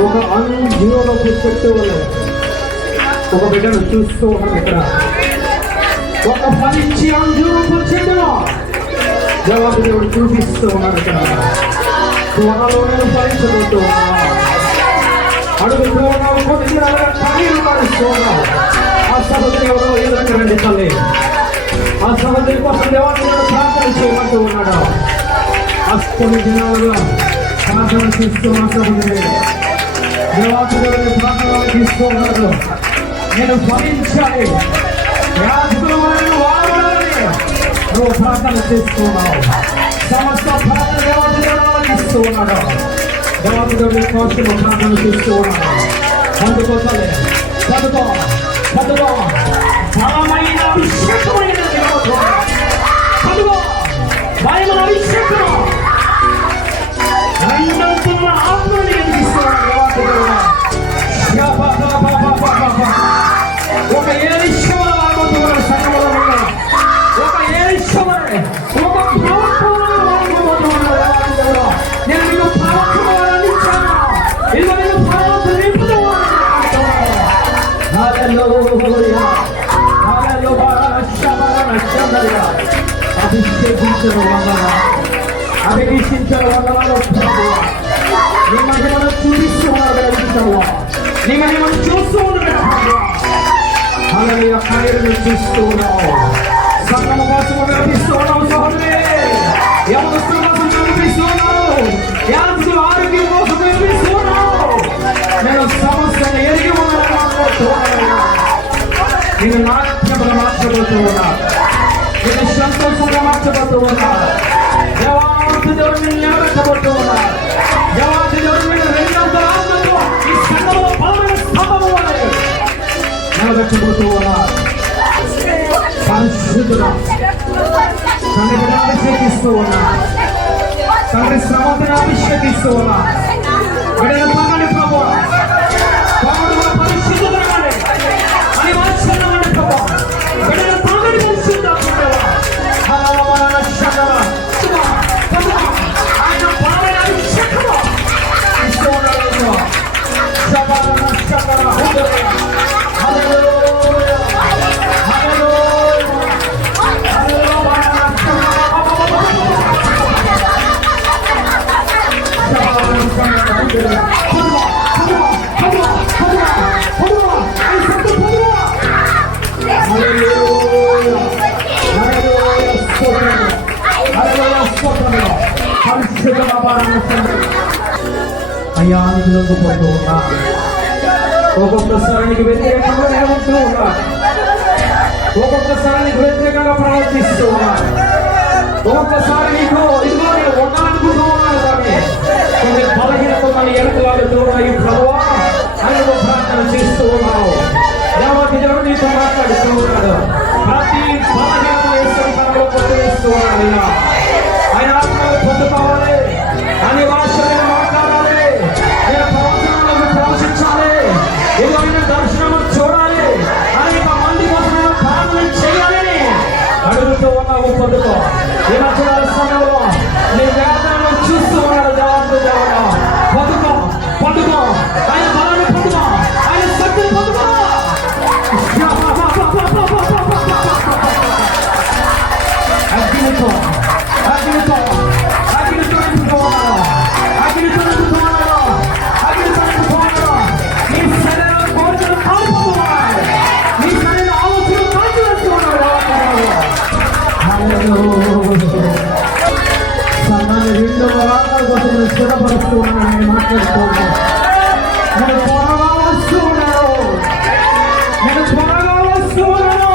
ఒక అంజూరపు చెట్టు వల్ల ఒక బిడ్డను చూస్తూ ఉన్నాం. ఇక్కడ ఒక మంచి అంజూరపు చెట్టును జవాబు దేవుడు చూపిస్తూ ఉన్నాడు. ఇక్కడ త్వరలో నేను ఫలించబోతూ ఉన్నాను. అడుగుతూ ఉన్నావు, కొద్ది పన్నీరు పరుస్తూ ఉన్నావు. ఆ సహోదరి ఎవరో ఎదురుకు రండి తల్లి. ఆ సహోదరి కోసం దేవాలయంలో ప్రార్థన చేయమంటూ ఉన్నాడు. కొన్ని దినాలుగా ప్రార్థన చేస్తూ ఉన్న సహోదరి దేవాలయంలో ప్రార్థన తీస్తూ ఉన్నాడు. నేను ఫలించాలి, యాజకుల వారిని వాడాలని నువ్వు ప్రార్థన చేస్తున్నావు. సమస్త ప్రార్థన దేవాలయంలో ఇస్తూ ఉన్నాడు. దేవాలయంలో కోసం ప్రార్థన చేస్తూ ఉన్నాడు. అందుకోసలే చదువు చదువు బలమైన అభిషేకమైన చదువు బలమైన అభిషేకం రెండంతున్న ఆత్మని ఎదిగిస్తున్నాడు. ఒక ఏలిశ్వర వాడుతున్నాడు సంఘంలో ఉన్న ఒక ఏలిశ్వర ఒక నేను నీకు ప్రవచనాలు ఇచ్చాను. ఇదిగో నేను ప్రవచన నింపుతున్నాను. అభిషేకించిన వందనాలు, అభిషేకించిన వందనాలు. నీ మహిమను చూపిస్తూ ఉన్నాడు. నీ మహిమను చూస్తూ ఉన్నాడు. అలాగే ఆ కార్యాలను చూస్తూ ఉన్నావు. సంఘం కోసం నడిపిస్తూ ఉన్నావు. సోదరి యవనస్తుల కోసం నడిపిస్తూ ఉన్నావు. యాజకుల ఆరోగ్యం కోసం నడిపిస్తూ ఉన్నావు. నేను సమస్యను ఎరిగి ఉన్నాను. నేను నాట్యములు మార్చబోతూ ఉన్నా. నేను సంతోషంగా మార్చబోతూ ఉన్నా. దేవాతి దేవుడిని నిలబెట్టబోతూ ఉన్నా. దేవాతి దేవుడిని రెండంత ఆత్మతో ఈ సంఘంలో బలమైన స్తంభము వలె నిలబెట్టబోతూ ఉన్నా. పరిశుద్ధుడా తండ్రిని అభిషేకిస్తూ ఉన్నా. తండ్రి శ్రమతిని అభిషేకిస్తూ ఉన్నా. బిడ్డలు పగని ప్రభు పరిశుద్ధులగానే అని వాత్సల్యమని ప్రభు బిడ్డలు పగని పరిశుద్ధ ఆయన బలమైన అభిషేకము ఇస్తూ ఉన్నాడు. శబరణ శబర అయ్యా నీకు లొంగిపోతూ ఉన్నా. ఒక్కొక్కసారి నీకు వ్యతిరేకంగా నేర్పుతూ ఉన్నా. ఒక్కొక్కసారి నీకు వ్యతిరేకంగా ప్రవర్తిస్తూ ఉన్నా. ఒక్కొక్కసారి నీకు ఇదిగో నేను ఉండాలనుకుంటూ ఉన్నాను. కానీ కొన్ని బలహీనతలు ఎరుకలాడుతూ ఉన్నాయి. ప్రభువా అని నువ్వు ప్రార్థన చేస్తూ ఉన్నావు. దేవతి దేవుడు నీతో మాట్లాడుతూ ఉన్నాడు. ప్రతి బలహీనత వేస్తున్న కొట్టివేస్తూ ఉన్నాడు. ఆయన ఆత్మలు పొందుకోవాలి. అన్ని భాషలను మాట్లాడాలి. నేను ప్రవచనాలను ప్రవచించాలి. ఏదైనా దర్శనం చూడాలి. అనేక మంది కోసం నేను ప్రార్థన చేయాలని అడుగుతూ ఉన్నావు. పొందుకో. ఈ మధ్య సమయంలో నీ వేదనను చూస్తూ ఉన్నాడు. దేవాలయ దేవుడు పొందుకో, పొందుకో. ఆయన బలాన్ని పొందుకో, ఆయన శక్తిని పొందుకో. అగ్నితో అగ్నితో అగ్నితో నింపుకోవాలి. అగ్నితో నింపుకోవాలి. అగ్నితో నింపుకోవాలి. నీ శరీరం కోరికలు కాల్చుకోవాలి. నీ శరీర ఆలోచనలు కాల్చివేస్తున్నాడు. సమాన్ని రెండు వారాల కోసం స్థిరపరుస్తూ ఉన్నాను. నేను మాట్లాడుతున్నాను. నేను త్వరగా వస్తూ ఉన్నాను. నేను త్వరగా వస్తూ ఉన్నాను.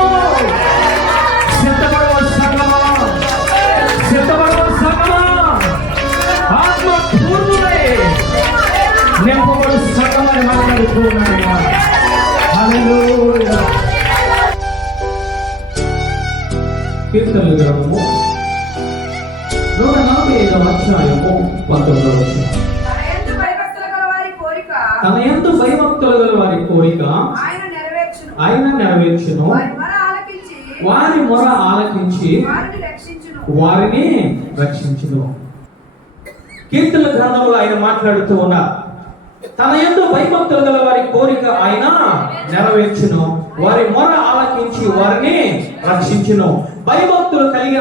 సిద్ధపడవ సంగమా, సిద్ధపడవ సంగమా, ఆత్మ పూర్ణులై నింపబడు సంగమని మాట్లాడుతూ ఉన్నాను. హల్లెలూయా. కీర్తనల గ్రంథము 145వ అధ్యాయము 19వ వచనం. తన యందు భయభక్తులు గల వారి కోరిక ఆయన నెరవేర్చును. వారి మొర ఆలకించి వారిని రక్షించును. కీర్తనల గ్రంథంలో ఆయన మాట్లాడుతూ ఉన్నారు. తన యందు భయభక్తులు గల వారి కోరిక ఆయన నెరవేర్చును, వారి మొర ఆలకించి వారిని రక్షించును. భయభక్తులు కలిగి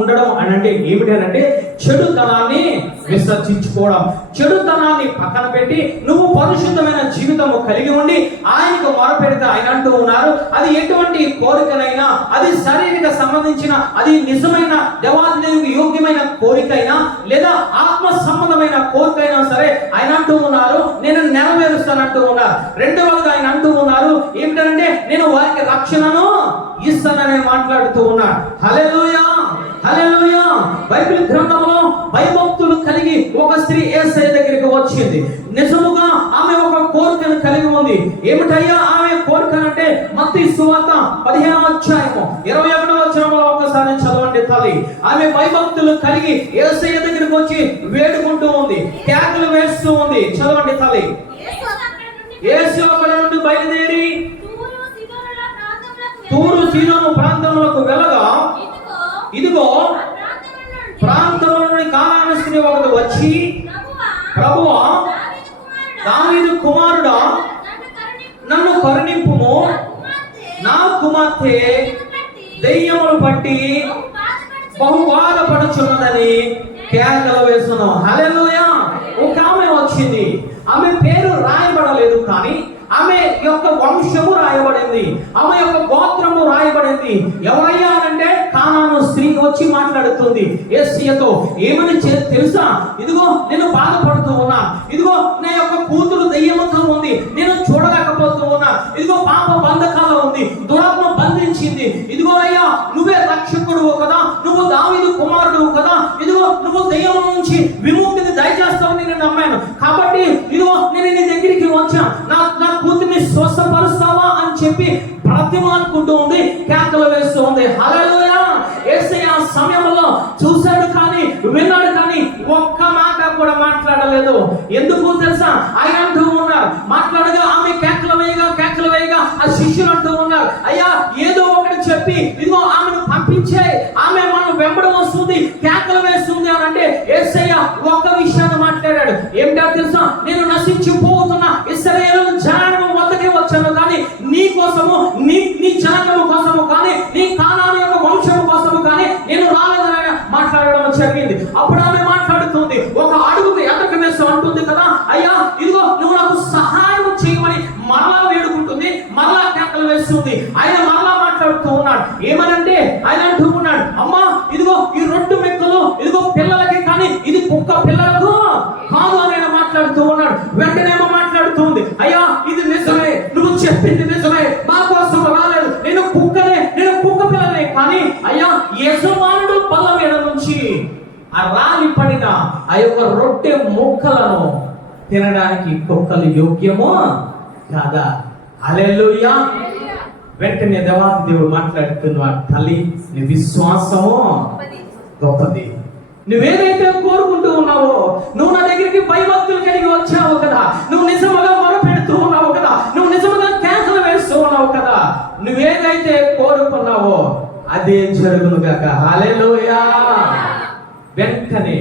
ఉండడం అని అంటే ఏమిటంటే చెడుతనాన్ని విసర్జించుకోవడం, చెడుతనాన్ని పక్కన పెట్టి నువ్వు పరిశుద్ధమైన జీవితము కలిగి ఉండి ఆయనకు మొరపెడితే ఆయన అంటూ ఉన్నారు, అది ఎటువంటి కోరికనైనా, అది శారీరక సంబంధించిన, అది నిజమైన దేవానికి యోగ్యమైన కోరికైనా లేదా ఆత్మ సంబంధమైన కోరికైనా సరే ఆయన అంటూ ఉన్నారు నేను నెరవేరుస్తానంటూ ఉన్నారు. రెండవదిగా ఆయన అంటూ ఉన్నారు ఏమిటంటే నేను వారికి రక్షణను ఇస్తానని మాట్లాడుతూ ఉన్నాడు. హల్లెలూయా, హల్లెలూయా. బైబిల్ గ్రంథంలో భయభక్తులు కలిగి ఒక స్త్రీ యేసయ్య దగ్గరికి వచ్చింది. నిజముగా ఆమె ఒక కోరికను కలిగి ఉంది. ఏమిటయ్యా ఆమె కోరిక అంటే మత్తయి సువార్త 15వ అధ్యాయము 21వ వచనంలో ఒకసారి చదవండి తల్లి. ఆమె భయభక్తులు కలిగి యేసయ్య దగ్గరికి వచ్చి వేడుకుంటూ ఉంది, కేకలు వేస్తూ ఉంది. చదవండి తల్లి. యేసు అక్కడ నుండి బయలుదేరి తూరు సీదోను ప్రాంతములకు వెళ్ళగా ఇదిగో ప్రాంతంలో నుండి కానాను స్త్రీ ఒకటి వచ్చి, ప్రభువా దావీదు కుమారుడా నన్ను కరుణింపుము, నా కుమార్తె దెయ్యములు పట్టి బహు బాధపడుచున్నదని కేకలు వేస్తున్నాం. హల్లెలూయా. ఒక ఆమె వచ్చింది, ఆమె పేరు రాయబడలేదు కానీ ఆమె యొక్క వంశము రాయబడింది, ఆమె యొక్క గోత్రము రాయబడింది. ఎవరయ్యా అంటే కానాను స్త్రీ వచ్చి మాట్లాడుతుంది యేసయ్యతో. ఏమని తెలుసా? ఇదిగో నేను బాధపడుతూ ఉన్నా, ఇదిగో నా యొక్క కూతురు దెయ్యముతో ఉంది, నేను చూడలేకపోతూ ఉన్నా, ఇదిగో పాప బంధకాల ఉంది, దురాత్మ బంధించింది. ఇదిగో అయ్యా నువ్వే రక్షకుడు కదా, నువ్వు దావీదు కుమారుడు కదా, ఇదిగో నువ్వు దెయ్యం నుంచి విముక్తిని దయచేస్తావని నేను నమ్మాను. కాబట్టి ఇదిగో నేను నీ దగ్గరికి వచ్చా, నా కూతుర్ని స్వస్థపరుస్తావా అని చెప్పి బ్రతిమాలుకుంటూ ఉంది, కేకలు వేస్తూ ఉంది. హల్లెలూయా. యేసయ్య ఆ సమయంలో చూశాడు కానీ విన్నాడు కానీ ఒక్క మాట కూడా మాట్లాడలేదు. ఎందుకు తెలుసా? ఆయన అంటూ ఉన్నారు, మాట్లాడగా ఆమె కేకలు వేయగా ఆ శిష్యులు అంటూ ఉన్నారు, అయ్యా ఏదో ఒకటి చెప్పి ఇదిగో ఆమెను పంపించే, ఆమె మనం వెంబడి వస్తుంది, కేకలు వేస్తుంది అని అంటే యేసయ్య ఒక్క విషయాన్ని మాట్లాడాడు. ఏమిటో తెలుసా? నేను నశించిపోతున్న ఇశ్రాయేలు జనాంగం వద్దకే వచ్చాను కానీ నీ కోసము, నీ జనాంగం కోసము కానీ, నీ కానాను యొక్క వంశము కోసము కానీ నేను రాలేదని మాట్లాడడం జరిగింది. అప్పుడు ఆమె మాట్లాడుతుంది, ఒక అడుగుకు ఎదకు వేస్తూ అంటుంది కదా, అయ్యా ఇదిగో నువ్వు నాకు సహాయం చేయమని మరలా వేడుకుంటుంది, మరలా కేకలు వేస్తుంది. ఆయన మరలా మాట్లాడుతూ ఉన్నాడు. ఏమనంటే ఆయన అంటూ ఉన్నాడు, అమ్మా ఇదిగో ఈ రొట్టు మెక్కలు ఇదిగో పిల్లలకి కానీ ఇది కుక్క పిల్లలకు కాదు అని ఆయన మాట్లాడుతూ ఉన్నాడు. వెంటనేమో మాట్లాడుతుంది, అయ్యా ఇది నిజమే, నువ్వు చెప్పింది నిజమే, మా కోసం రాలేదు, నేను కుక్క పిల్లనే కానీ అయ్యా యజమానుడు బల్ల మీద నుంచి ఆ రాలి పడిన ఆ యొక్క రొట్టె ముక్కలను తినడానికి కుక్కలు యోగ్యమో కాదా? హల్లెలూయా. వెంటనే దేవాది దేవుడు మాట్లాడుతున్నాడు, తల్లి నీ విశ్వాసము గొప్పది. నువ్వేదైతే కోరుకుంటూ ఉన్నావో, నువ్వు నా దగ్గరికి భయభక్తులు కలిగి వచ్చావు కదా, నువ్వు నిజముగా మొరపెడుతూ ఉన్నావు కదా, నువ్వు నిజముగా కేకలు వేస్తూ ఉన్నావు కదా, నువ్వేదైతే కోరుకున్నావో అదే జరుగును గాక. హల్లెలూయా. వెంటనే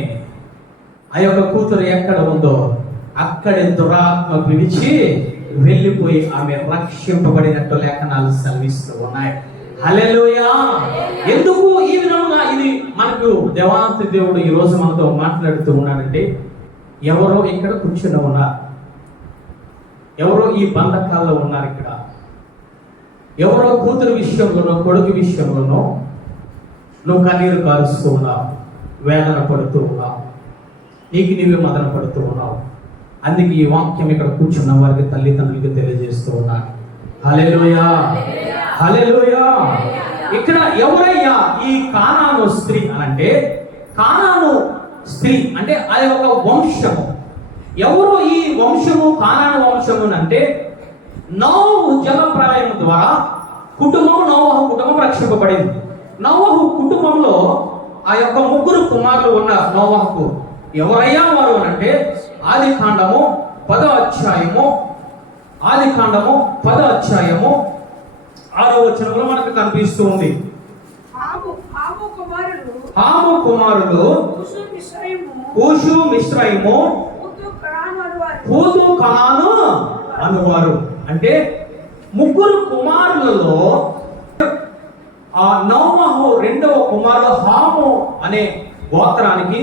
ఆ యొక్క కూతురు ఎక్కడ ఉందో అక్కడే దురాత్మ పిలిచి వెళ్ళిపోయి ఆమె రక్షింపబడినట్టు లేఖనాలు సెలవిస్తూ ఉన్నాయి. హల్లెలూయా. ఎందుకు ఈ విధంగా ఇది మనకు దేవాతి దేవుడు ఈ రోజు మనతో మాట్లాడుతూ ఉన్నాడంటే, ఎవరో ఇక్కడ కూర్చుని ఉన్నారు, ఎవరో ఈ బంధకాల్లో ఉన్నారు, ఇక్కడ ఎవరో కూతురు విషయంలోనో కొడుకు విషయంలోనో నువ్వు కన్నీరు కారుస్తూ ఉన్నావు, వేదన పడుతూ ఉన్నావు, నీకు నీవే మదన పడుతూ ఉన్నావు. అందుకే ఈ వాక్యం ఇక్కడ కూర్చున్న వారికి తల్లిదండ్రులకి తెలియజేస్తూ ఉన్నాను. హల్లెలూయా, హల్లెలూయా. ఇక్కడ ఎవరయ్యా ఈ కానాను స్త్రీ అనంటే, కానాను స్త్రీ అంటే అది ఒక వంశము. ఎవరు ఈ వంశము కానాను వంశము అంటే, నోవహు జలప్రళయం ద్వారా నోవహు కుటుంబం రక్షింపబడింది. నోవహు కుటుంబంలో ఆ యొక్క ముగ్గురు కుమారులు ఉన్న నోవహుకు ఎవరయ్యా వారు అంటే, ఆది కాండము 10వ అధ్యాయము 6వ వచనంలో మనకు కనిపిస్తూ ఉంది. హాము కుమారులు కూషు, మిశ్రయము, పూతు కనాను అనువారు. అంటే ముగ్గురు కుమారులలో ఆ నోవహు రెండవ కుమారుడు హాము అనే గోత్రానికి,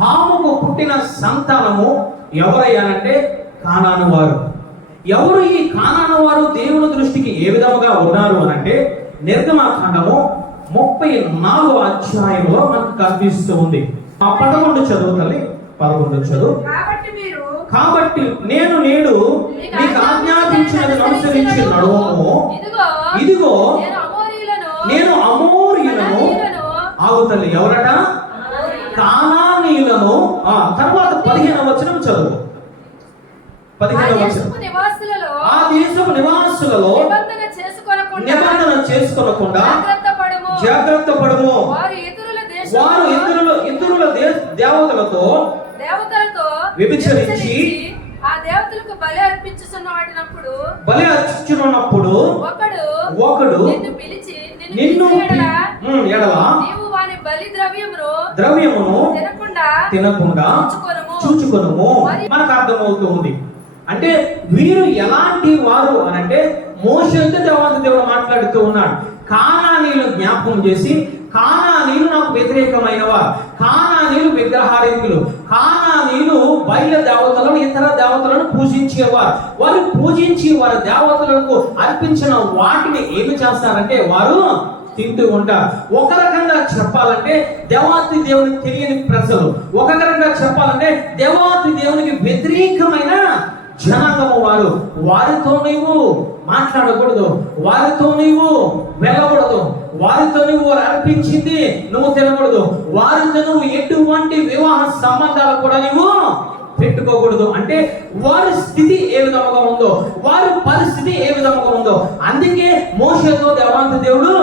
హాముకు పుట్టిన సంతానము ఎవరయ్యానంటే కానాను వారు. ఎవరు ఈ కానాను వారు దేవుని దృష్టికి ఏ విధముగా ఉన్నారు అనంటే నిర్గమకాండము 34వ అధ్యాయంలో మనకు కనిపిస్తూ ఉంది. ఆ 11 చదువుతల్లి, 11 చదువు. కాబట్టి నేను నేడు నీకు ఆజ్ఞాపించినది అనుసరించి నడువము. ఇదిగో నేను అమోరీయులను, ఆగుతల్లి ఎవరట? కానానీయులను. తర్వాత 15వ వచనం చదువు. 15వ వచనం. ఆ దేశపు నివాసులలో నిబంధన చేసుకొనకుండా జాగ్రత్త పడము. వారు ఇతరుల దేవతలతో వ్యభిచరించి ఆ దేవతలకు బలి అర్పించుచున్నప్పుడు ఒకడు నిన్ను ఎడల నీవు వాని బలి ద్రవ్యమును తినకుండా చూచుకొనుము. మనకు అర్థమవుతుంది. అంటే వీరు ఎలాంటి వారు అనంటే మోషేతో దేవుడు మాట్లాడుతూ ఉన్నాడు. కానానీయులు జ్ఞాపకం చేసి, కానానీయులు నాకు వ్యతిరేకమైనవా, కానానీయులు విగ్రహారాధికులు, కానానీయులు బయల దేవతలను ఇతర దేవతలను పూజించేవారు. వారు పూజించి వారి దేవతలకు అర్పించిన వాటిని ఏమి చేస్తారంటే వారు తింటూ ఉంటారు. ఒక రకంగా చెప్పాలంటే దేవాతి దేవునికి తెలియని ప్రజలు, ఒక రకంగా చెప్పాలంటే దేవాతి దేవునికి వ్యతిరేకమైన జనాంగము వారు. వారితో నీవు మాట్లాడకూడదు, వారితో నీవు వెళ్ళకూడదు, వారితో నువ్వు వారు అర్పించింది నువ్వు తినకూడదు, వారితో నువ్వు ఎటువంటి వివాహ సంబంధాలు కూడా నువ్వు పెట్టుకోకూడదు. అంటే వారి స్థితి ఏ విధముగా ఉందో, వారి పరిస్థితి ఏ విధముగా ఉందో, అందుకే మోషేతో దేవాంత దేవుడు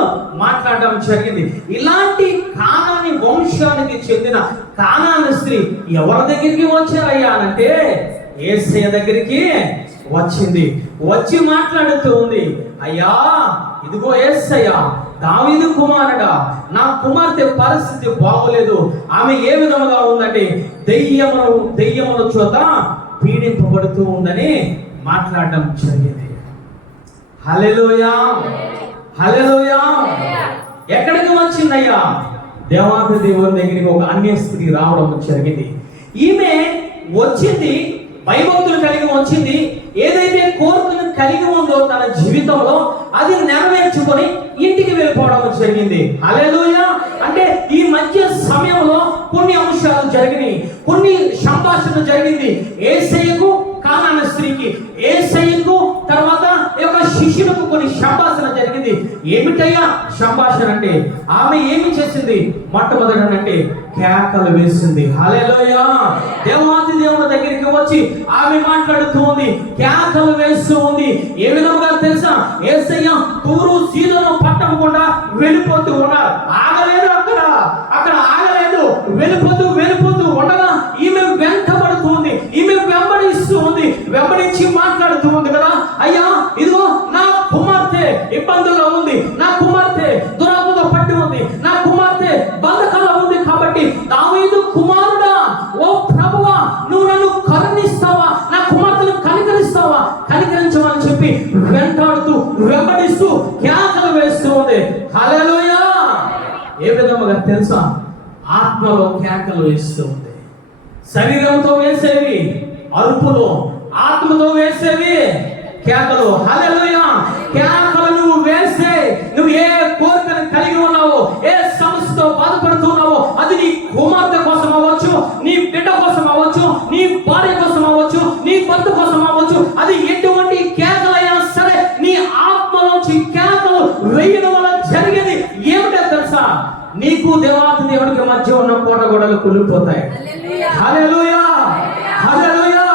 మాట్లాడడం జరిగింది. ఇలాంటి కానాని వంశానికి చెందిన కానాని స్త్రీ ఎవరి దగ్గరికి వచ్చారయ్యా అంటే యేసయ్య దగ్గరికి వచ్చింది. వచ్చి మాట్లాడుతూ ఉంది, అయ్యా ఇదిగో యేసయ్య, దావీదు కుమారుడా, నా కుమార్తె పరిస్థితి బాగోలేదు. ఆమె ఏ విధముగా ఉందంటే దెయ్యముల చేత పీడింపబడుతూ ఉందని మాట్లాడడం జరిగింది. హల్లెలూయా, హల్లెలూయా. ఎక్కడికి వచ్చిందయ్యా? దేవాది దేవుని దగ్గరికి ఒక అన్య స్త్రీ రావడం జరిగింది. ఈమె వచ్చింది భయభక్తులు కలిగి వచ్చింది. ఏదైతే కోరికను కలిగి ఉందో తన జీవితంలో అది నెరవేర్చుకొని ఇంటికి వెళ్ళిపోవడం జరిగింది. హల్లెలూయా. అంటే ఈ మధ్య సమయంలో కొన్ని అంశాలు జరిగినాయి, కొన్ని సంభాషణ జరిగింది. యేసయ్యకు కానాని స్త్రీకి, యేసయ్యకు తర్వాత యొక్క శిష్యులకు కొన్ని సంభాషణ జరిగింది. ఏమిటయ్యా సంభాషణ అంటే? ఆమె ఏమి చేసింది? మొట్టమొదటంటే కేకలు వేసింది. హల్లెలూయా. దేవాది దేవుని దగ్గరికి వచ్చి ఆమె మాట్లాడుతూ ఉంది, కేకలు వేస్తూ ఉంది. ఏ విధంగా తెలుసా? యేసయ్య తూరు సీదోను పట్టకుండా వెళ్ళిపోతూ ఉన్నారు. ఆగలేదు, అక్కడ ఆగలేదు. వెళ్ళిపోతూ ఉండగా ఈమె వెంటబడుతుంది, ఈమె వెంబడిస్తూ ఉంది, వెంబడించి మాట్లాడుతూ ఉంది కదా, అయ్యా ఇదిగో నా కుమార్తె ఇబ్బందుల్లో ఉంది, నా కుమార్తె దురాపద పట్టి ఉంది, నా కుమార్తె బంధకాల్లో ఉంది. కాబట్టి దావీదు కుమారుడా, ఓ ప్రభువా, నువ్వు నన్ను కరుణిస్తావా, నా కుమార్తెను కనికరిస్తావా, కనికరించమని చెప్పి వెంబడిస్తూ కేకలు వేస్తూ ఉంది. హల్లెలూయా. ఏ విధముగా తెలుసా? ఆత్మలో కేకలు వేస్తూ ఉంది. శరీరంతో వేసేవి అరుపులు, ఆత్మతో వేసేవి కేకలు. హల్లెలూయా. కేకలు నువ్వు వేస్తే, నువ్వు ఏ కోరికను కలిగి ఉన్నావో, ఏ సమస్యతో బాధపడుతున్నావో, అది నీ కుమార్తె కోసం అవ్వచ్చు, నీ బిడ్డ కోసం అవ్వచ్చు, నీ భార్య కోసం అవ్వచ్చు, నీ భర్త కోసం అవ్వచ్చు, అది ఎటువంటి కేకలైనా సరే నీ ఆత్మలోంచి కేకలు వేయడం వల్ల జరిగేది ఏమిటో తెలుసా? నీకు దేవాతి దేవుడికి మధ్య ఉన్న కోట గోడలు కూలిపోతాయి. హల్లెలూయా, హల్లెలూయా.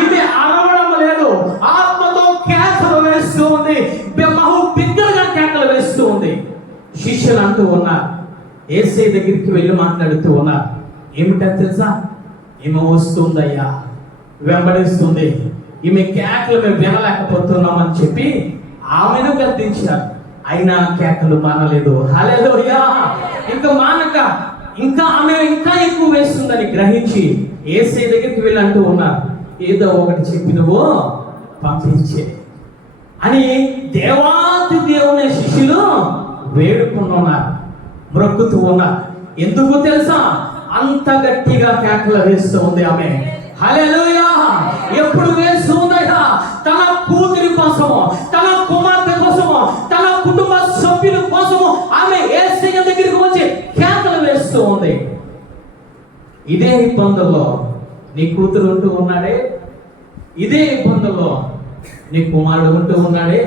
ఇది అరవడం లేదు, ఆత్మతో కేకలు వేస్తూ ఉంది, బహు బిగ్గరగా కేకలు వేస్తూ ఉంది. శిష్యులు అంటూ ఉన్నారు, యేసయ్య దగ్గరికి వెళ్ళి మాట్లాడుతూ ఉన్నారు, ఏమిటో తెలుసా? ఈమె వస్తుందయ్యా, వెంబడిస్తుంది, ఈమె కేకలు మేము వినలేకపోతున్నామని చెప్పి ఆమెను గద్దించారు. అయినా కేకలు మానలేదు. హల్లెలూయా. ఇంకా ఆమె ఇంకా ఎక్కువ వేస్తుందని గ్రహించి యేసయ్య దగ్గరికి వెళ్ళి అంటూ ఉన్నారు, ఏదో ఒకటి చెప్పి నువ్వు పంపించే అని దేవాతి దేవుని శిష్యులు వేడుకున్నారు, మొక్కుతూ ఉన్నారు. ఎందుకు తెలుసా? అంత గట్టిగా కేకలు వేస్తూ ఉంది ఆమె. హల్లెలూయా! ఎప్పుడు వేస్తూ ఉందయ్యా? తన కూతురి కోసము, తన కుమార్తె కోసము, తన కుటుంబ సభ్యుల కోసము ఆమె యేసయ్య దగ్గరికి వచ్చి కేకలు వేస్తూ ఉంది. ఇదే ఇబ్బందుల్లో నీ కూతురు ఉంటూ ఉన్నాడే, ఇదే ఇబ్బందుల్లో నీ కుమారుడు ఉంటూ ఉన్నాడే.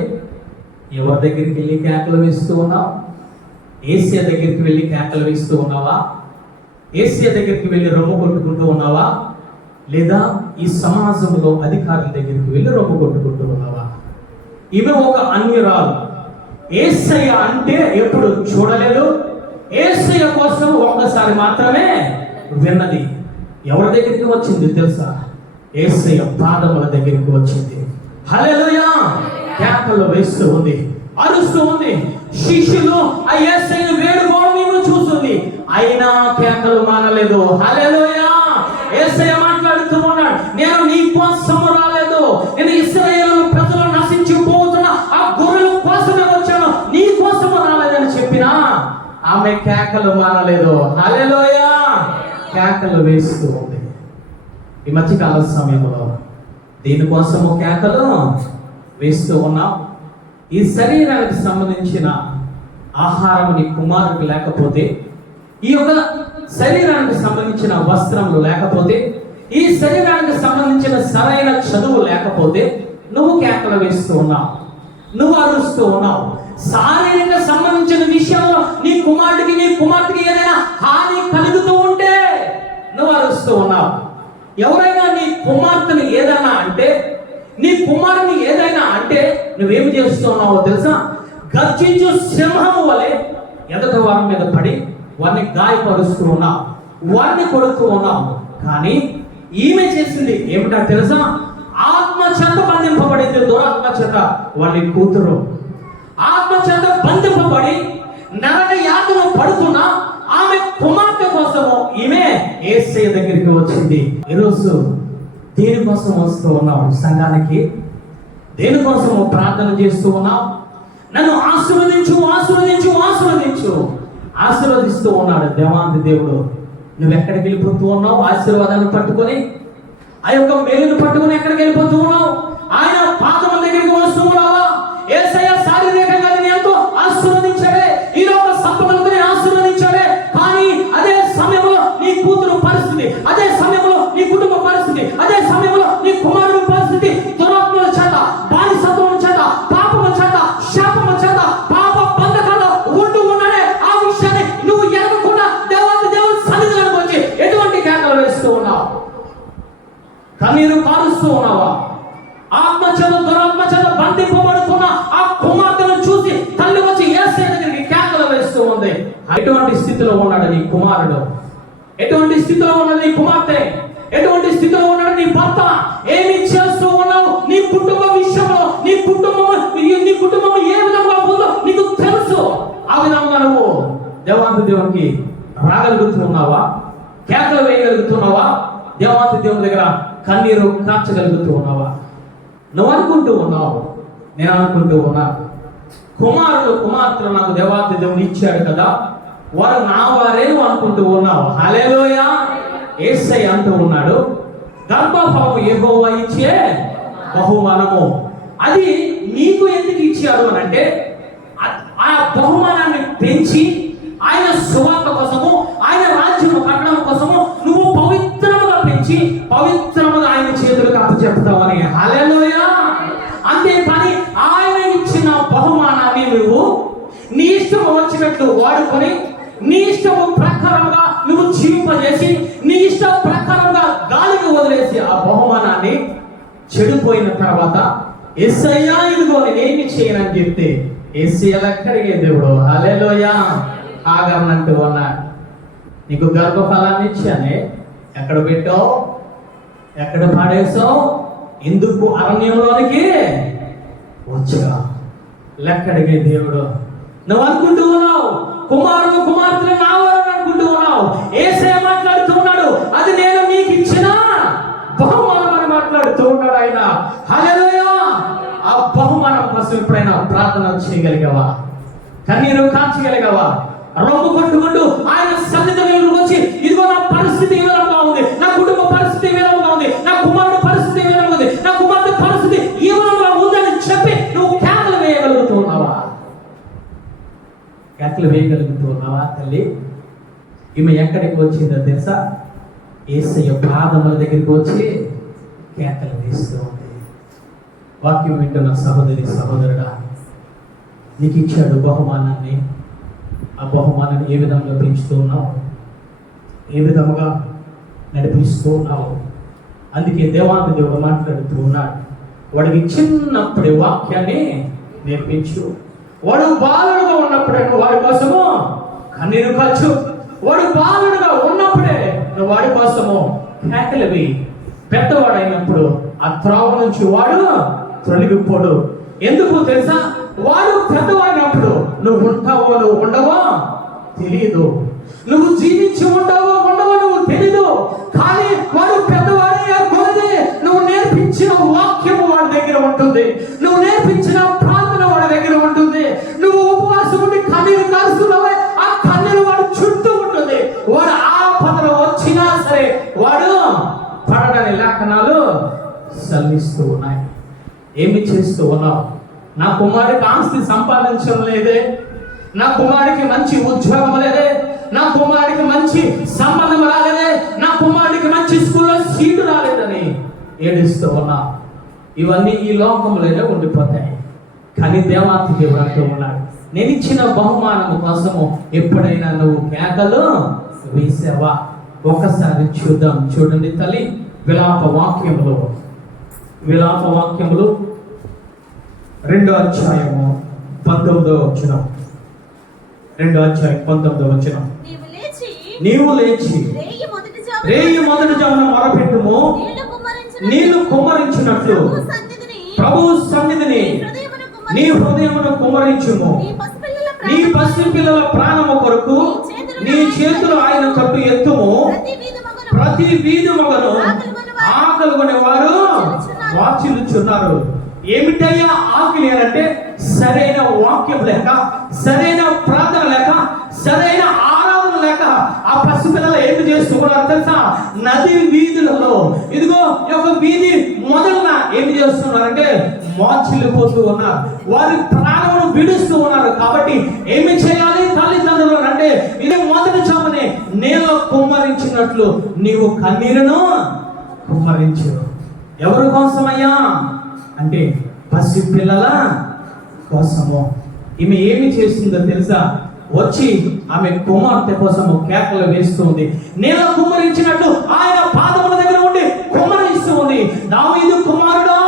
ఎవరి దగ్గరికి వెళ్ళి కేకలు వేస్తూ ఉన్నావు? యేసయ్య దగ్గరికి వెళ్ళి కేకలు వేస్తూ ఉన్నావా? యేసయ్య దగ్గరికి వెళ్ళి రొమ్ము కొట్టుకుంటూ ఉన్నావా? లేదా ఈ సమాజంలో అధికారుల దగ్గరికి వెళ్ళి రొమ్ము కొట్టుకుంటూ ఉన్నావా? ఈమె ఒక అన్యురాలు. యేసయ్య అంటే ఎప్పుడు చూడలేదు, యేసయ్య కోసం ఒక్కసారి మాత్రమే విన్నది. ఎవరి దగ్గరికి వచ్చింది తెలుసా? యేసయ్య పాదముల దగ్గరికి వచ్చింది. హల్లెలూయా! కేకలు వేస్తూ ఉంది, అరుస్తూ ఉంది. శిష్యులు ఆ యేసయ్యను వేడుకోవడం చూస్తుంది, అయినా కేకలు మానలేదు. హల్లెలూయా! యేసయ్య మాట్లాడుతూ ఉన్నాడు, నేను నీ కోసము రాలేదు, నేను ఇశ్రాయేలు ప్రజలు నశించిపోతున్న ఆ గొర్రెల కోసమే వచ్చాను, నీ కోసము రాలేదని చెప్పినా ఆమె కేకలు మానలేదు. హల్లెలూయా! కేకలు వేస్తూ ఉంది. ఈ మధ్యకాల సమయంలో దీనికోసము కేకలు వేస్తూ ఉన్నాం. ఈ శరీరానికి సంబంధించిన ఆహారం నీ కుమారుడికి లేకపోతే, ఈ యొక్క శరీరానికి సంబంధించిన వస్త్రములు లేకపోతే, ఈ శరీరానికి సంబంధించిన సరైన చదువు లేకపోతే నువ్వు కేకలు వేస్తూ ఉన్నావు, నువ్వు అరుస్తూ ఉన్నావు. శారీరక సంబంధించిన విషయంలో నీ కుమారుడికి నీ కుమార్తెకి ఏదైనా హాని కలుగుతూ ఉంటే నువ్వు అరుస్తూ ఉన్నావు. ఎవరైనా నీ కుమార్తెను ఏదైనా అంటే, నీ కుమారుని ఏదైనా అంటే నువ్వేమి చేస్తున్నావో తెలుసా? గర్జించు సింహము వలె ఎదట వారి మీద పడి వారిని గాయపరుస్తూ ఉన్నావు, వారిని కొడుతూ ఉన్నావు. కానీ ఈమె చేసింది ఏమిటో తెలుసా? ఆత్మ చేత బంధింపబడింది. దురాత్మ చేత వారి కూతురు ఆత్మ చేత బంధింపబడి నరక యాతన పడుతున్న ఆమె కుమార్తె కోసము ఈమె యేసయ్య దగ్గరికి వచ్చింది. ఈరోజు దేనికోసం వస్తూ ఉన్నావు? సంఘానికి దేనికోసము ప్రార్థన చేస్తూ ఉన్నావు? నన్ను ఆశీర్వదించు, ఆశీర్వదించు, ఆశీర్వదించు, ఆశీర్వదిస్తూ ఉన్నాడు దేవాంతి దేవుడు. నువ్వు ఎక్కడికి వెళ్ళిపోతూ ఉన్నావు? ఆశీర్వాదాన్ని పట్టుకొని, ఆ యొక్క మేలును పట్టుకొని ఎక్కడికి వెళ్ళిపోతూ ఉన్నావు? ఆయన పాదముల దగ్గరికి వస్తూ ఉన్నావా? యేసయ్య శారీరకంగా నేను ఎంతో ఆశీర్వదించాడే, ఈ లోక సంపదలతో నేను ఆశీర్వదించాడే. కానీ అదే సమయంలో నీ కూతురు పరిస్థితి, అదే సమయంలో నీ కుటుంబ పరిస్థితి, అదే సమయంలో నీ కుమారుడు పరిస్థితి దురాత్మల చేత, బానిసత్వం చేత, పాపముల చేత, శాపముల చేత, పాప బంధకాలు ఉంటూ ఉన్నాడే. ఆ విషయాన్ని నువ్వు ఎరగకుండా దేవాతి దేవుని సన్నిధిలోకి వచ్చి ఎటువంటి కేకలు వేస్తూ ఉన్నావు? కన్నీరు కారుస్తూ ఉన్నావా? ఆత్మచేత దురాత్మ చేత బంధింపబడుతున్న ఆ కుమార్తెను చూసి తల్లి వచ్చి యేసయ్య దగ్గరికి కేకలు వేస్తూ ఉంది. ఎటువంటి స్థితిలో ఉన్నాడు నీ కుమారుడు? ఎటువంటి స్థితిలో ఉన్నది నీ కుమార్తె? ఎటువంటి స్థితిలో ఉన్నాడు నీ భర్త? ఏమి చేస్తూ ఉన్నావు? నీ కుటుంబ విషయంలో నీ కుటుంబం ఏ విధంగా ఉందో నీకు తెలుసు. ఆ విధంగా నువ్వు దేవాంతి దేవునికి రాగలుగుతూ ఉన్నావా? కేకలు వేయగలుగుతున్నావా? దేవాంతి దేవుని దగ్గర కన్నీరు కార్చగలుగుతూ ఉన్నావా? నువ్వు అనుకుంటూ ఉన్నావు, నేను అనుకుంటూ ఉన్నా, కుమారుడు కుమార్తెలు నాకు దేవాతి దేవుని ఇచ్చాడు కదా, వారు నా వారే అనుకుంటూ ఉన్నావు. హల్లెలూయా! యేసయ్య అంటూ ఉన్నాడు, గర్భఫలము యెహోవా ఇచ్చే బహుమానము. అది నీకు ఎందుకు ఇచ్చాడు అని అంటే, ఆ బహుమానాన్ని పెంచి ఆయన సువార్త కోసము, ఆయన రాజ్యం కట్టడం కోసము నువ్వు పవిత్రముగా పెంచి పవిత్రముగా ఆయన చేతులకు అప్పచెప్తావని. హల్లెలూయా! అంతేకాని ఆయన ఇచ్చిన బహుమానాన్ని నువ్వు నీ ఇష్టం వచ్చినట్లు వాడుకొని, నీ ఇష్టము ప్రకారంగా నువ్వు జీవింపజేసి, నీ ఇష్టం ప్రకారంగా గాలికి వదిలేసి ఆ బహుమానాన్ని చెడిపోయిన తర్వాత యేసయ్య ఇదిగో నేనేమి చేయనని చెప్తే యేసయ్య ఎక్కడికే దేవుడు. హల్లెలూయా! ఆగమనంటూ ఉన్నాడు, నీకు గర్భఫలాన్ని ఇచ్చానే, ఎక్కడ పెట్టావు? ఎక్కడ పాడేసావు? ఎందుకు అరణ్యంలోనికి వచ్చా? లెక్కడికే దేవుడు. నువ్వు అనుకుంటూ ఉన్నావు కుమారుడు కుమార్తెలు నావారని అనుకుంటూ ఉన్నావు. యేసయ్య మాట్లాడుతూ ఉన్నాడు, అది నేను నీకు ఇచ్చిన బహుమానం అని మాట్లాడు. మాట్లాడుతూ ఉన్నాడు ఆయన. హల్లెలూయా. ఆ బహుమానం కోసం ఎప్పుడైనా ప్రార్థన చేయగలిగావా? కన్నీరు కాల్చగలిగావా? రొమ్ము కొట్టుకుంటూ ఆయన సన్నిధిలోకి వచ్చి, ఇదిగో నా పరిస్థితి ఈ విధంగా ఉంది, నా కుటుంబ పరిస్థితి ఈ విధంగా ఉంది, నా కుమారుడు పరిస్థితి ఈ విధంగా ఉంది, నా కుమారుడు పరిస్థితి ఈ విధంగా ఉందని చెప్పి నువ్వు కేకలు వేయగలుగుతూ ఉన్నావా? కేకలు వేయగలుగుతూ ఉన్నావా తల్లి? ఈమె ఎక్కడికి వచ్చిందో తెలుసా? యేసయ్య పాదముల దగ్గరికి వచ్చి కేకలు వేస్తూ ఉంది. వాక్యం వింటున్న సహోదరి సహోదరుడా, నీకు ఇచ్చాడు బహుమానాన్ని. ఆ బహుమానాన్ని ఏ విధంగా పెంచుతూ ఉన్నావు? ఏ విధముగా నడిపిస్తూ ఉన్నావు? అందుకే దేవాది దేవుడు మాట్లాడుతూ ఉన్నాడు. వాడికి చిన్నప్పుడే వాక్యాన్ని నేర్పించు. వాడు బాలుడుగా ఉన్నప్పుడే నువ్వు వాడి కోసము కన్నీరు కాచు. వాడు బాలుడుగా ఉన్నప్పుడే నువ్వు వాడి కోసము కేకలవి. పెద్దవాడైనప్పుడు ఆ త్రోవ నుంచి వాడు తొలగిపోడు. ఎందుకు తెలుసా? వాడు పెద్దవాడినప్పుడు నువ్వు ఉంటావో నువ్వు ఉండవో తెలియదు, నువ్వు జీవించి ఉంటావో ఉండవో నువ్వు తెలీదు. కానీ వాడు పెద్దవాడే కొలది నువ్వు నేర్పించిన వాక్యము వాడి దగ్గర ఉంటుంది, నువ్వు నేర్పించిన ప్రార్థన వాడి దగ్గర ఉంటుంది. నువ్వు ఉపవాసం ఉండి కన్నీరు కారుస్తున్నావే, ఆ కన్నీరు వాడు చుట్టూ ఉంటుంది. వాడు ఆపదలు వచ్చినా సరే వాడు పడడని లేఖనాలు సల్లిస్తూ ఉన్నాయి. ఏమి చేస్తూ ఉన్నావు? నా కుమారుడికి ఆస్తి సంపాదించడం లేదే, నా కుమారుడికి మంచి ఉద్యోగం లేదే, నా కుమారుడికి మంచి సంబంధం రాలేదే, నా కుమారుడికి మంచి స్కూల్లో సీటు రాలేదని ఏడుస్తూ ఉన్నా. ఇవన్నీ ఈ లోకంలోనే ఉండిపోతాయి. కానీ దేవాతి దేవుడు అంటూ ఉన్నాడు, నేను ఇచ్చిన బహుమానం కోసము ఎప్పుడైనా నువ్వు కేకలు వేసావా? ఒక్కసారి చూద్దాం. చూడండి తల్లి, విలాప వాక్యములు 2వ అధ్యాయము 19వ వచనం. 2వ అధ్యాయం 19వ వచనం. నీవు లేచి రేయి మొదటి జామున మొరపెట్టుము, నీళ్లు కుమ్మరించినట్లు ప్రభువు సన్నిధిని నీ హృదయమును కుమ్మరించుము. నీ పసి పిల్లల ప్రాణము కొరకు నీ చేతులు ఆయన కట్టు ఎత్తుము. ప్రతి వీధి మగను ఆకలి కొనేవారు వాచిల్లుచున్నారు. ఏమిటయ్యా ఆకలి అని అంటే, సరైన వాక్యం లేక, సరైన ప్రార్థన లేక, సరైన ఆరాధన లేక ఆ పసిపిల్లలు ఏమి చేస్తున్నారు తెలుసా? నది వీధులలో, ఇదిగో ఒక వీధి మొదలున ఏమి చేస్తున్నారంటే మోచిల్లిపోతూ ఉన్నారు. వారి ప్రాణమును విడుస్తూ ఉన్నారు. కాబట్టి ఏమి చేయాలి తల్లిదండ్రులు అంటే, ఇది మొదటి చామనే నేల కుమ్మరించినట్లు నీవు కన్నీరును కుమ్మరించు. ఎవరి కోసమయ్యా అంటే పసి పిల్లల కోసము. ఈమె ఏమి చేస్తుందో తెలుసా? వచ్చి ఆమె కుమార్తె కోసము కేకలు వేస్తుంది. నేల కుమ్మరించినట్టు ఆయన పాదముల దగ్గర ఉండి కుమ్మరిస్తూ ఉంది. దావీదు కుమారుడా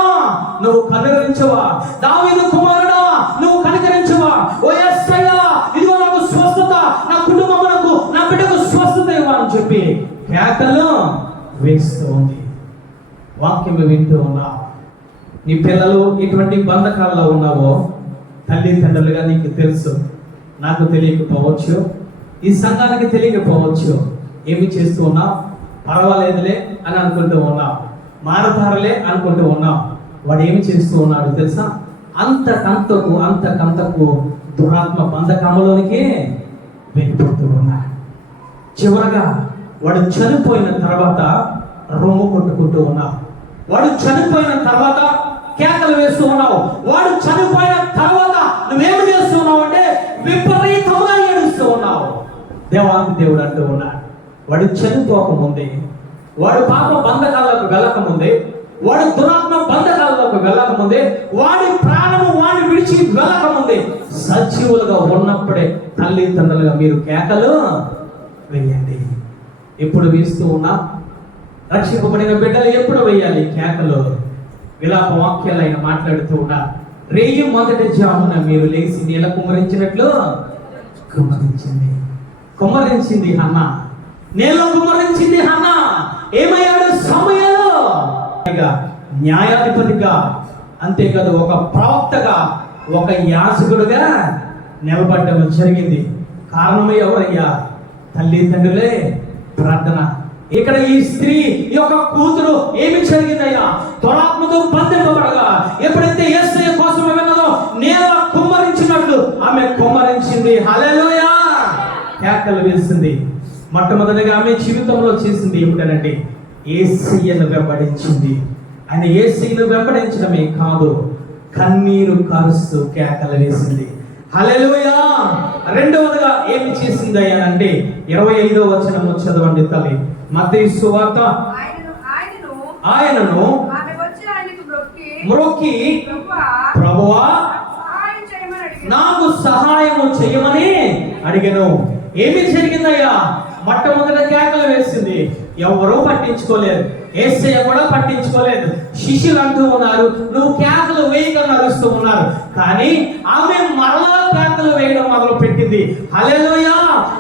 నువ్వు కనికరించవా? దావీదు కుమారుడా నువ్వు కనికరించవా? ఓ యేసయ్యా, ఇదిగో నాకు స్వస్థత, నా కుటుంబమునకు, నా బిడ్డకు స్వస్థత ఇవ్వని చెప్పి కేకలు వేస్తూ ఉంది. వాక్యం వింటూ ఉన్నావు. నీ పిల్లలు ఇటువంటి బంధకాల్లో ఉన్నావో తల్లిదండ్రులుగా నీకు తెలుసు. నాకు తెలియకపోవచ్చు, ఈ సంఘానికి తెలియకపోవచ్చు. ఏమి చేస్తూ ఉన్నావు? పర్వాలేదులే అని అనుకుంటూ ఉన్నావు, మారతారులే అనుకుంటూ ఉన్నావు. వాడు ఏమి చేస్తూ ఉన్నాడు తెలుసా? అంతకంతకు దురాత్మ బంధకములోనికి వెళ్ళిపోతూ ఉన్నాడు. చివరగా వాడు చనిపోయిన తర్వాత రొమ్ము కొట్టుకుంటూ ఉన్నావు. వాడు చనిపోయిన తర్వాత కేకలు వేస్తూ ఉన్నావు. వాడు చనిపోయిన తర్వాత నువ్వేమి చేస్తున్నావు అంటే విపరీతంగా ఏడుస్తూ ఉన్నావు. దేవాది దేవుడు అంటూ ఉన్నాడు, వాడు చనిపోకముందే, వాడు పాప బంధకాలకు వెళ్ళకముందే, వాడు దురాత్మ బంధకాలకు వెళ్ళకముందే, వాడి ప్రాణము వాడిని విడిచి వెళ్ళకముందే, సజీవులుగా ఉన్నప్పుడే తల్లిదండ్రులుగా మీరు కేకలు వేయండి. ఎప్పుడు వేస్తూ ఉన్నా? రక్షింపబడిన బిడ్డలు ఎప్పుడు వేయాలి కేకలు? విలాప వాక్యాలు ఆయన మాట్లాడుతూ ఉన్నా. రేయి మొదటి జామున మీరు లేచి నీళ్ళ కుమ్మరించినట్లు కుమ్మరించింది హన్నా. నీళ్ళ కుమ్మరించింది హన్నా. ఏమయ్యాడు సమయంలో? న్యాయాధిపతిగా, అంతేకాదు ఒక ప్రవక్తగా, ఒక యాజకుడుగా నిలబడ్డం జరిగింది. కారణం ఎవరయ్యా? తల్లిదండ్రులే ప్రార్థన. ఇక్కడ ఈ స్త్రీ ఈ యొక్క కూతురు ఏమి జరిగిందయ్యా? దురాత్మతో బంధింపబడగా ఎప్పుడైతే యేసయ్య కోసం విన్నదో నేల కుమ్మరించినట్లు ఆమె కుమ్మరించింది. హల్లెలూయా! కేకలు వేసింది. మొట్టమొదటిగా ఆమె జీవితంలో చేసింది ఏమిటనంటే యేసయ్యను వెంబడించింది. ఆయన యేసయ్యను వెంబడించడమే కాదు, కన్నీరు కారుస్తూ కేకలు వేసింది. హల్లెలూయా! రెండవదిగా ఏమి చేసింది అంటే 25వ వచనము చదవండి తల్లి. మత్తయి సువార్త. ఆయనను మ్రొక్కి ప్రభువా నాకు సహాయము చేయమని అడిగాను. ఏమి జరిగిందయ్యా? మొట్టమొదట కేకలు వేసింది. ఎవరూ పట్టించుకోలేదు. యేసయ్య కూడా పట్టించుకోలేదు. శిష్యులు అంటూ ఉన్నారు, నువ్వు కేకలు వేయక నడుస్తూ ఉన్నారు. కానీ ఆమె మరలా కేకలు వేయడం మొదలు పెట్టింది. హల్లెలూయా!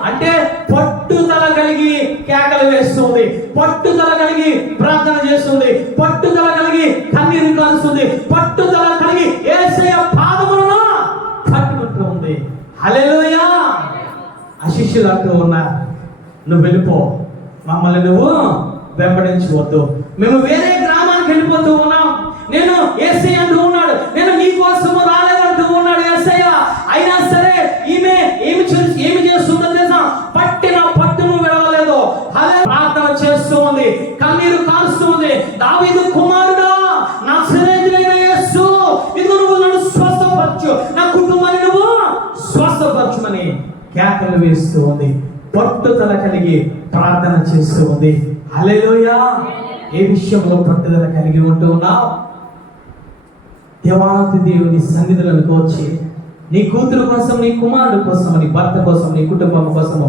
అంటే పట్టుదల కలిగి కేకలు వేస్తుంది, పట్టుదల కలిగి ప్రార్థన చేస్తుంది, పట్టుదల కలిగి కన్నీరు కారుస్తుంది, పట్టుదల కలిగి యేసయ్య పాదములను పట్టుకుంటూ ఉంది. హల్లెలూయా! ఆ శిష్యులు అంటూ ఉన్నారు, నువ్వు వెళ్ళిపో, మమ్మల్ని నువ్వు వెంబడించవద్దు, మేము వేరే గ్రామానికి వెళ్ళిపోతూ ఉన్నాం. నేను యేసయ్య అంటూ ఉన్నాడు, నేను నీ కోసము రాలేదంటూ ఉన్నాడు యేసయ్య. అయినా సరే ఈమె ఏమి చేస్తుందో తెలుసా? పట్టిన పట్టును విడవలేదు. అదే ప్రార్థన చేస్తూ ఉంది, కన్నీరు కారుస్తూ ఉంది. దావీదు కుమారుడా, నజరేయుడైన యేసు, ఇదిగో నువ్వు నన్ను స్వస్థపరచు, నా కుటుంబాన్ని నువ్వు స్వస్థపరచుమని కేకలు వేస్తూ ఉంది. పట్టుదల కలిగి ప్రార్థన చేస్తూ ఉంది. హల్లెలూయా! ఏ విషయంలో పట్టుదల కలిగి ఉంటూ ఉన్నావు? దేవాతి దేవుని సన్నిధులకు వచ్చి నీ కూతురు కోసం, నీ కుమారుడు కోసం, నీ భర్త కోసం, నీ కుటుంబం కోసము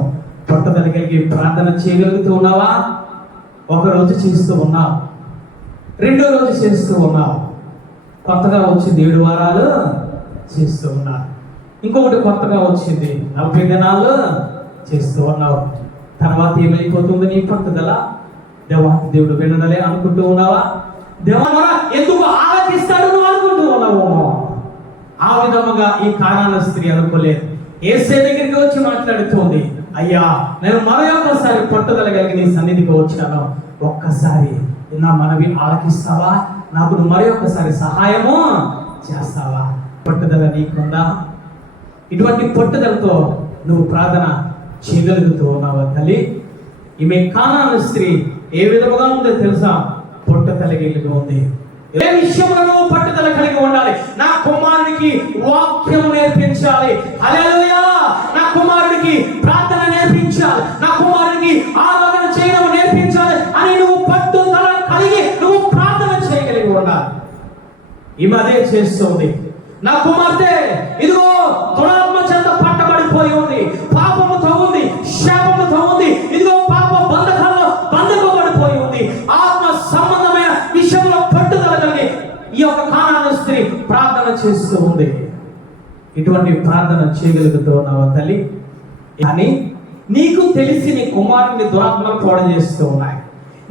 పట్టుదల కలిగి ప్రార్థన చేయగలుగుతూ ఉన్నావా? ఒక రోజు చేస్తూ ఉన్నావు, రెండో రోజు చేస్తూ ఉన్నావు, కొత్తగా వచ్చింది 7 వారాలు చేస్తూ ఉన్నారు, ఇంకొకటి కొత్తగా వచ్చింది 40 దినాలు చేస్తూ ఉన్నావు. తర్వాత ఏమైపోతుంది నీ పట్టుదల? దేవాతి దేవుడు వినడలే అనుకుంటూ ఉన్నావా? దేవా ఎందుకు ఆలకిస్తాడు నువ్వు అనుకుంటూ ఉన్నావు. ఆ విధముగా ఈ కానాను స్త్రీ అనుకోలేదు. యేసయ్య దగ్గరికి వచ్చి మాట్లాడుతోంది, అయ్యా నేను మరొకసారి పట్టుదల కలిగి నీ సన్నిధికి వచ్చినాను, ఒక్కసారి నా మనవి ఆలకిస్తావా? నాకు నువ్వు మరొకసారి సహాయము చేస్తావా? పట్టుదల నీకుందా? ఇటువంటి పట్టుదలతో నువ్వు ప్రార్థన చేయగలుగుతూ ఉన్నావా తల్లి? ఈమె కానాను స్త్రీ ఏ విధముగా ఉందో తెలుసా? పట్టుదల కలిగి ఉంది. ఏ విషయంలో నువ్వు పట్టుదల కలిగి ఉండాలి? నా కుమారుడికి వాక్యం నేర్పించాలి. హల్లెలూయా! నా కుమారుడికి ప్రార్థన నేర్పించాలి, నా కుమారుడికి ఆరాధన చేయడం నేర్పించాలి అని నువ్వు పట్టుదల కలిగి నువ్వు ప్రార్థన చేయగలిగి ఉండాలి. ఈమె అదే చేస్తుంది. నా కుమార్తె ఇదిగో దురాత్మ చేత పట్టబడిపోయి ఉంది, పాపముతో ఉంది, శాపముతో ఉంది, ఇదిగో పాప బంధకాల్లో బంధింపబడిపోయి ఉంది. ఆత్మ సంబంధమైన విషయంలో పట్టుదల కలిగి ఈ యొక్క కానాను స్త్రీ ప్రార్థన చేస్తూ ఉంది. ఇటువంటి ప్రార్థన చేయగలుగుతూ ఉన్నావా తల్లి? కానీ నీకు తెలిసి నీ కుమారుని దురాత్మలు పాడు చేస్తూ ఉన్నాయి,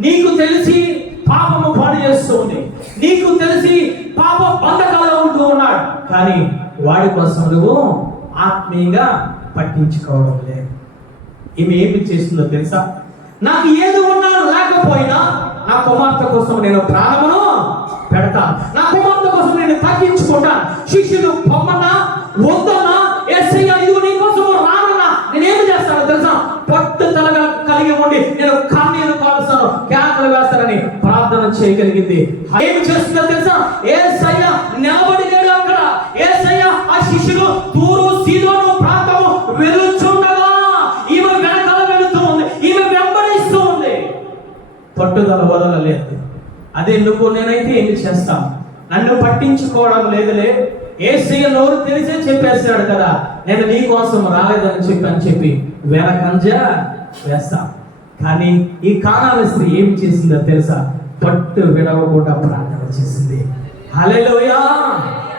నీకు తెలిసి పాపము పాడు చేస్తూ ఉంది, నీకు తెలిసి పాప బంధకాల్లో ఉంటూ ఉన్నాడు, కానీ వాడి కోసం నువ్వు ఆత్మీయంగా పట్టించుకోవడం లేదు. ఈమె ఏమి చేస్తుందో తెలుసా? నాకు ఏది ఉన్నా లేకపోయినా నా కుమార్తె కోసం నేను ప్రాణమును పెడతాను, నా కుమార్తె కోసం నేను తగ్గించుకుంటాను. శిష్యులు పొమ్మన్నా వద్దన్నా యేసయ్య ఇదిగో నీ కోసం రానన్నా నేనేమి చేస్తానో తెలుసా? పట్టుదలగా కలిగి ఉండి నేను కన్నీరు కారుస్తాను, కేకలు వేస్తానని ప్రార్థన చేయగలిగింది. ఏమి చేస్తుందో తెలుసా? యేసయ్య నిలబడి లేడు అక్కడ. యేసయ్య ఆ శిష్యులు తూరు సీదోను ప్రాంతము వెలుచుండగా ఈమె వెనకాల వెళుతూ ఉంది, ఈమె వెంబడిస్తూ ఉంది. పట్టుదల వదలలేదు. అదే నువ్వు నేనైతే ఏమి చేస్తాను? నన్ను పట్టించుకోవడం లేదులే, యేసయ్య నోరు తెలిసే చెప్పేస్తాడు కదా, నేను నీ కోసం రాలేదని చెప్పి వెనకంజ వేస్తా. కానీ ఈ కానాను స్త్రీ ఏం చేసిందో తెలుసా? పట్టు విడవకుండా ప్రార్థన చేసింది. హల్లెలూయా!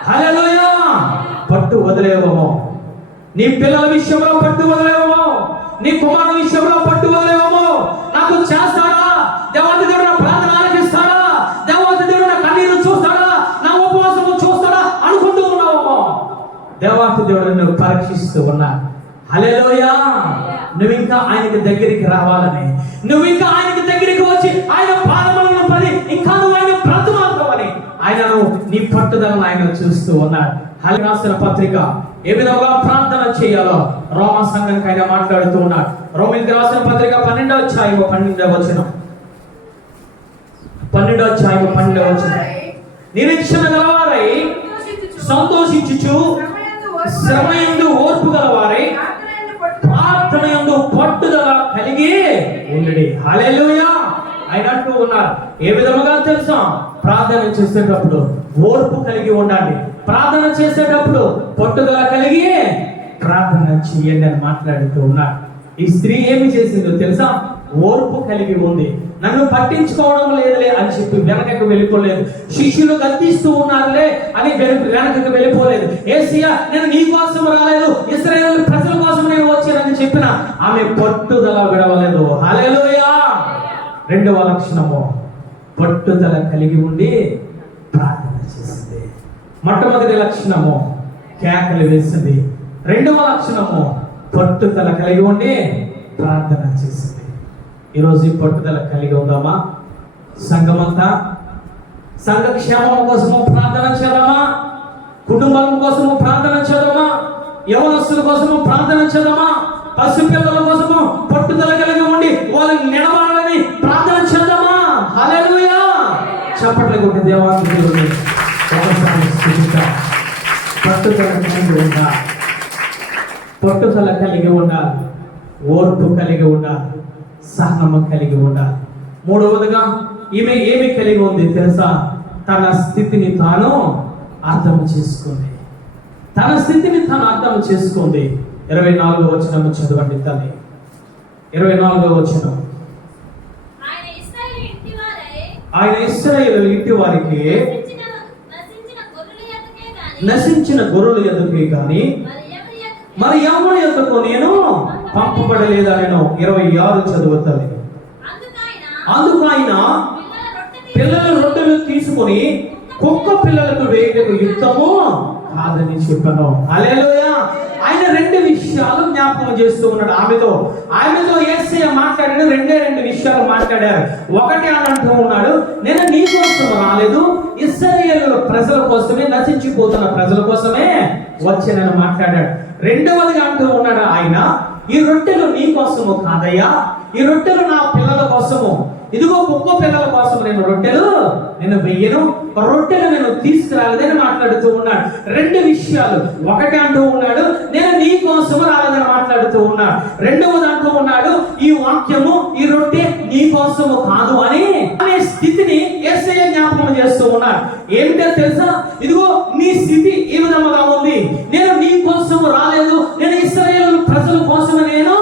హల్లెలూయా! పట్టు వదిలేవమో, నీ పిల్లల విషయంలో పట్టు వదిలేవమో, నీ కుమారుడు విషయంలో పట్టు వదిలేవమో, నాకు చేస్తాడా దేవాతి దేవుడు? నా ప్రార్థన ఆలకిస్తాడా దేవాతి దేవుడు? నా కన్నీరు చూస్తాడా? నా ఉపవాసము చూస్తాడా అనుకుంటూ ఉన్నావు. దేవాతి దేవుడు నువ్వు పరీక్షిస్తూ ఉన్నా. హల్లెలూయా! నువ్వు ఇంకా ఆయనకి దగ్గరికి రావాలని, నువ్వు ఇంకా ఆయనకి దగ్గరికి వచ్చి ఆయన పాదములను పడి ఇంకా నువ్వు ఆయన బ్రతుమాలుకోవాలి. ఆయనను నీ పట్టుదలను ఆయన చూస్తూ ఉన్నాడు. హెబ్రీ రాసిన పత్రిక ఏ విధంగా ప్రార్థన చేయాలో రోమా సంఘానికి ఆయన మాట్లాడుతూ ఉన్నాడు. రోమీయులకు రాసిన పత్రిక 12వ అధ్యాయం 12వ వచనం. 12వ అధ్యాయం 12వ వచనం. నిరీక్షణ గలవారై సంతోషించుచు, శ్రమయందు ఓర్పు గలవారై, ప్రార్థనయందు పట్టుదల కలిగి ఉండుడి. హల్లెలూయా. ఆయన అంటూ ఉన్నారు ఏ విధముగా తెలుసా? ప్రార్థన చేసేటప్పుడు ఓర్పు కలిగి ఉండండి, ప్రార్థన చేసేటప్పుడు పట్టుదల కలిగి ప్రార్థన చేయండి అని మాట్లాడుతూ ఉన్నారు. ఈ స్త్రీ ఏమి చేసిందో తెలుసా? ఓర్పు కలిగి ఉంది. నన్ను పట్టించుకోవడం లేదులే అని చెప్పి వెనకకు వెళ్ళిపోలేదు. శిష్యులు గద్దిస్తూ ఉన్నారులే అని వెనకకు వెళ్ళిపోలేదు. యేసయ్యా నేను నీ కోసం రాలేదు, ఇశ్రాయేలు ప్రజల కోసం నేను వచ్చానని చెప్పిన ఆమె పట్టుదల విడవలేదు. హల్లెలూయా. రెండవ లక్షణము పట్టుదల కలిగి ఉండి ప్రార్థన చేసింది. మొట్టమొదటి లక్షణము కేకలు వేసింది. రెండవ లక్షణము పట్టుదల కలిగి ఉండి ప్రార్థన చేసింది. ఈరోజు ఈ పట్టుదల కలిగి ఉందామా? సంఘమంతా సంఘ క్షేమం కోసము ప్రార్థన చేద్దామా? కుటుంబం కోసము ప్రార్థన చేద్దామా? యవనస్తుల కోసము ప్రార్థన చేద్దామా? పసిపిల్లల కోసము పట్టుదల కలిగి ఉండి వాళ్ళని నిలవాలని ప్రార్థన చేద్దామా? హల్లెలూయా. చప్పట్లు కొట్టి దేవానికి దేవుని ఒకసారి స్తుతిద్దాం. పట్టుదల కలిగి ఉండాలి, పట్టుదల కలిగి ఉండాలి, ఓర్పు కలిగి ఉండాలి, సహనము కలిగి ఉండాలి. మూడవదిగా ఈమె ఏమి కలిగి ఉంది తెలుసా? తన స్థితిని తాను అర్థం చేసుకుంది. తన స్థితిని తాను అర్థం చేసుకుంది. 24వ వచనం చదవండి తల్లి. 24వ వచనం. ఆయన ఇశ్రాయేలు ఇంటి వారికి నశించిన గొర్రెల ఎదుకే గాని మరి ఎవరి యొద్దకు నేను పంపబడలేదనెను. 26 చదువుతుంది. అందుకు ఆయన పిల్లల రొట్టెలు తీసుకొని కుక్క పిల్లలకు వేయటకు యుక్తము కాదని చెప్పాను. హల్లెలూయా. ఆయన రెండు విషయాలు జ్ఞాపకం చేస్తూ ఉన్నాడు. ఆమెతో యేసయ్య మాట్లాడాడు. రెండు విషయాలు మాట్లాడారు. ఒకటి అని అంటూ ఉన్నాడు, నేను నీ కోసం రాలేదు, ఇశ్రాయేలు ప్రజల కోసమే, నశించిపోతున్న ప్రజల కోసమే వచ్చానని మాట్లాడాడు. రెండవదిగా అంటూ ఉన్నాడు ఆయన, ఈ రొట్టెలు నీ కోసము కాదయ్యా, ఈ రొట్టెలు నా పిల్లల కోసము. ఇదిగో కుక్క పిల్లల కోసం నేను వెయ్యను, రొట్టెలు నేను తీసుకురాలేదని మాట్లాడుతూ ఉన్నాడు. రెండు విషయాలు. ఒకటి అంటూ ఉన్నాడు, నేను నీ కోసము రాలేదని మాట్లాడుతూ ఉన్నాడు. రెండవది అంటూ ఉన్నాడు, ఈ వాక్యము, ఈ రొట్టె నీ కోసము కాదు అని అనే స్థితిని యేసయ్య జ్ఞాపకం చేస్తూ ఉన్నాడు. ఏమిటో తెలుసా? ఇదిగో నీ స్థితి ఈ విధముగా ఉంది, నేను నీ కోసము రాలేదు, నేను ఇశ్రాయేలు ప్రజల కోసము నేను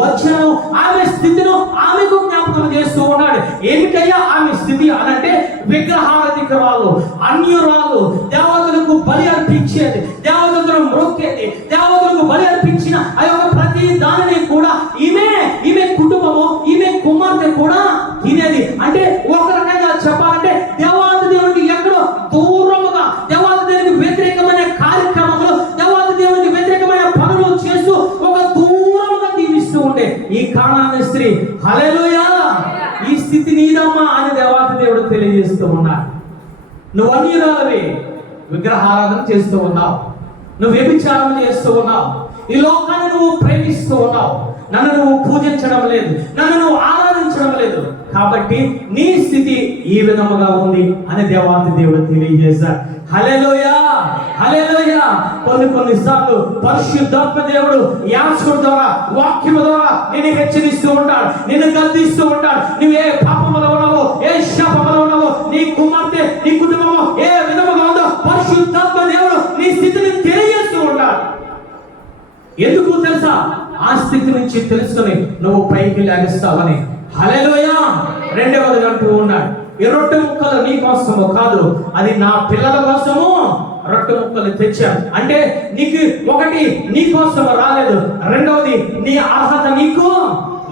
వచ్చాను. ఆమె స్థితిని ఆమెకు జ్ఞాపకం చేస్తూ ఉన్నాడు. ఏమిటయ్యా ఆమె స్థితి అనంటే, విగ్రహారాధికురాలు, అన్యురాలు, దేవతలకు బలి అర్పించేది, దేవతలను మ్రొక్కేది, దేవతలకు బలి అర్పించిన ఆ యొక్క ప్రతి దానిని కూడా ఈమె కుటుంబము, ఈమె కుమార్తె కూడా తినేది. అంటే ఒక రకంగా చెప్పాలంటే దేవాది దేవునికి ఎక్కడో దూరముగా, దేవాది దేవునికి వ్యతిరేకమైన కార్యక్రమంలో, దేవాది దేవునికి వ్యతిరేకమైన పనులు చేస్తూ ఒక దూరముగా జీవిస్తూ ఉండే ఈ కానానీ స్త్రీ, హల్లెలూయా, ఈ స్థితి నీదమ్మా అని దేవాది దేవుడు తెలియజేస్తూ ఉన్నాడు. నువ్వు అన్యురాలవి, విగ్రహారాధన చేస్తూ ఉన్నావు, నువ్వు వ్యభిచారం చేస్తూ ఉన్నావు, ఈ లోకాన్ని నువ్వు ప్రేమిస్తూ ఉన్నావు, నన్ను నువ్వు పూజించడం లేదు, నన్ను నువ్వు ఆరాధించడం లేదు, కాబట్టి నీ స్థితి ఈ విధముగా ఉంది అని దేవాది దేవుడు తెలియజేశాడు. హల్లెలూయా, హల్లెలూయా. కొన్నిసార్లు పరిశుద్ధాత్మ దేవుడు యాజకుడి ద్వారా, వాక్యము ద్వారా నిన్ను హెచ్చరిస్తూ ఉంటాడు, నిన్ను గద్దిస్తూ ఉంటాడు. నువ్వు ఏ పాపములో ఉన్నావో, ఏ శాపములో ఉన్నావో, నీ కుమార్తె, నీ కుటుంబము ఏ విధముగా ఉందో పరిశుద్ధాత్మ దేవుడు నీ స్థితిని తెలియజేస్తూ ఉంటాడు. ఎందుకు తెలుసా? ఆ స్థితి నుంచి తెలుసుకొని నువ్వు పైకి లేస్తావని. హల్లెలూయా. రెండవది అంటూ ఉన్నాడు, ఈ రొట్టె ముక్కలు నీ కోసము కాదు, అది నా పిల్లల కోసము రొట్టె ముక్కలు తెచ్చాను. అంటే నీకు ఒకటి నీ కోసం రాలేదు, రెండవది నీ అర్హత నీకు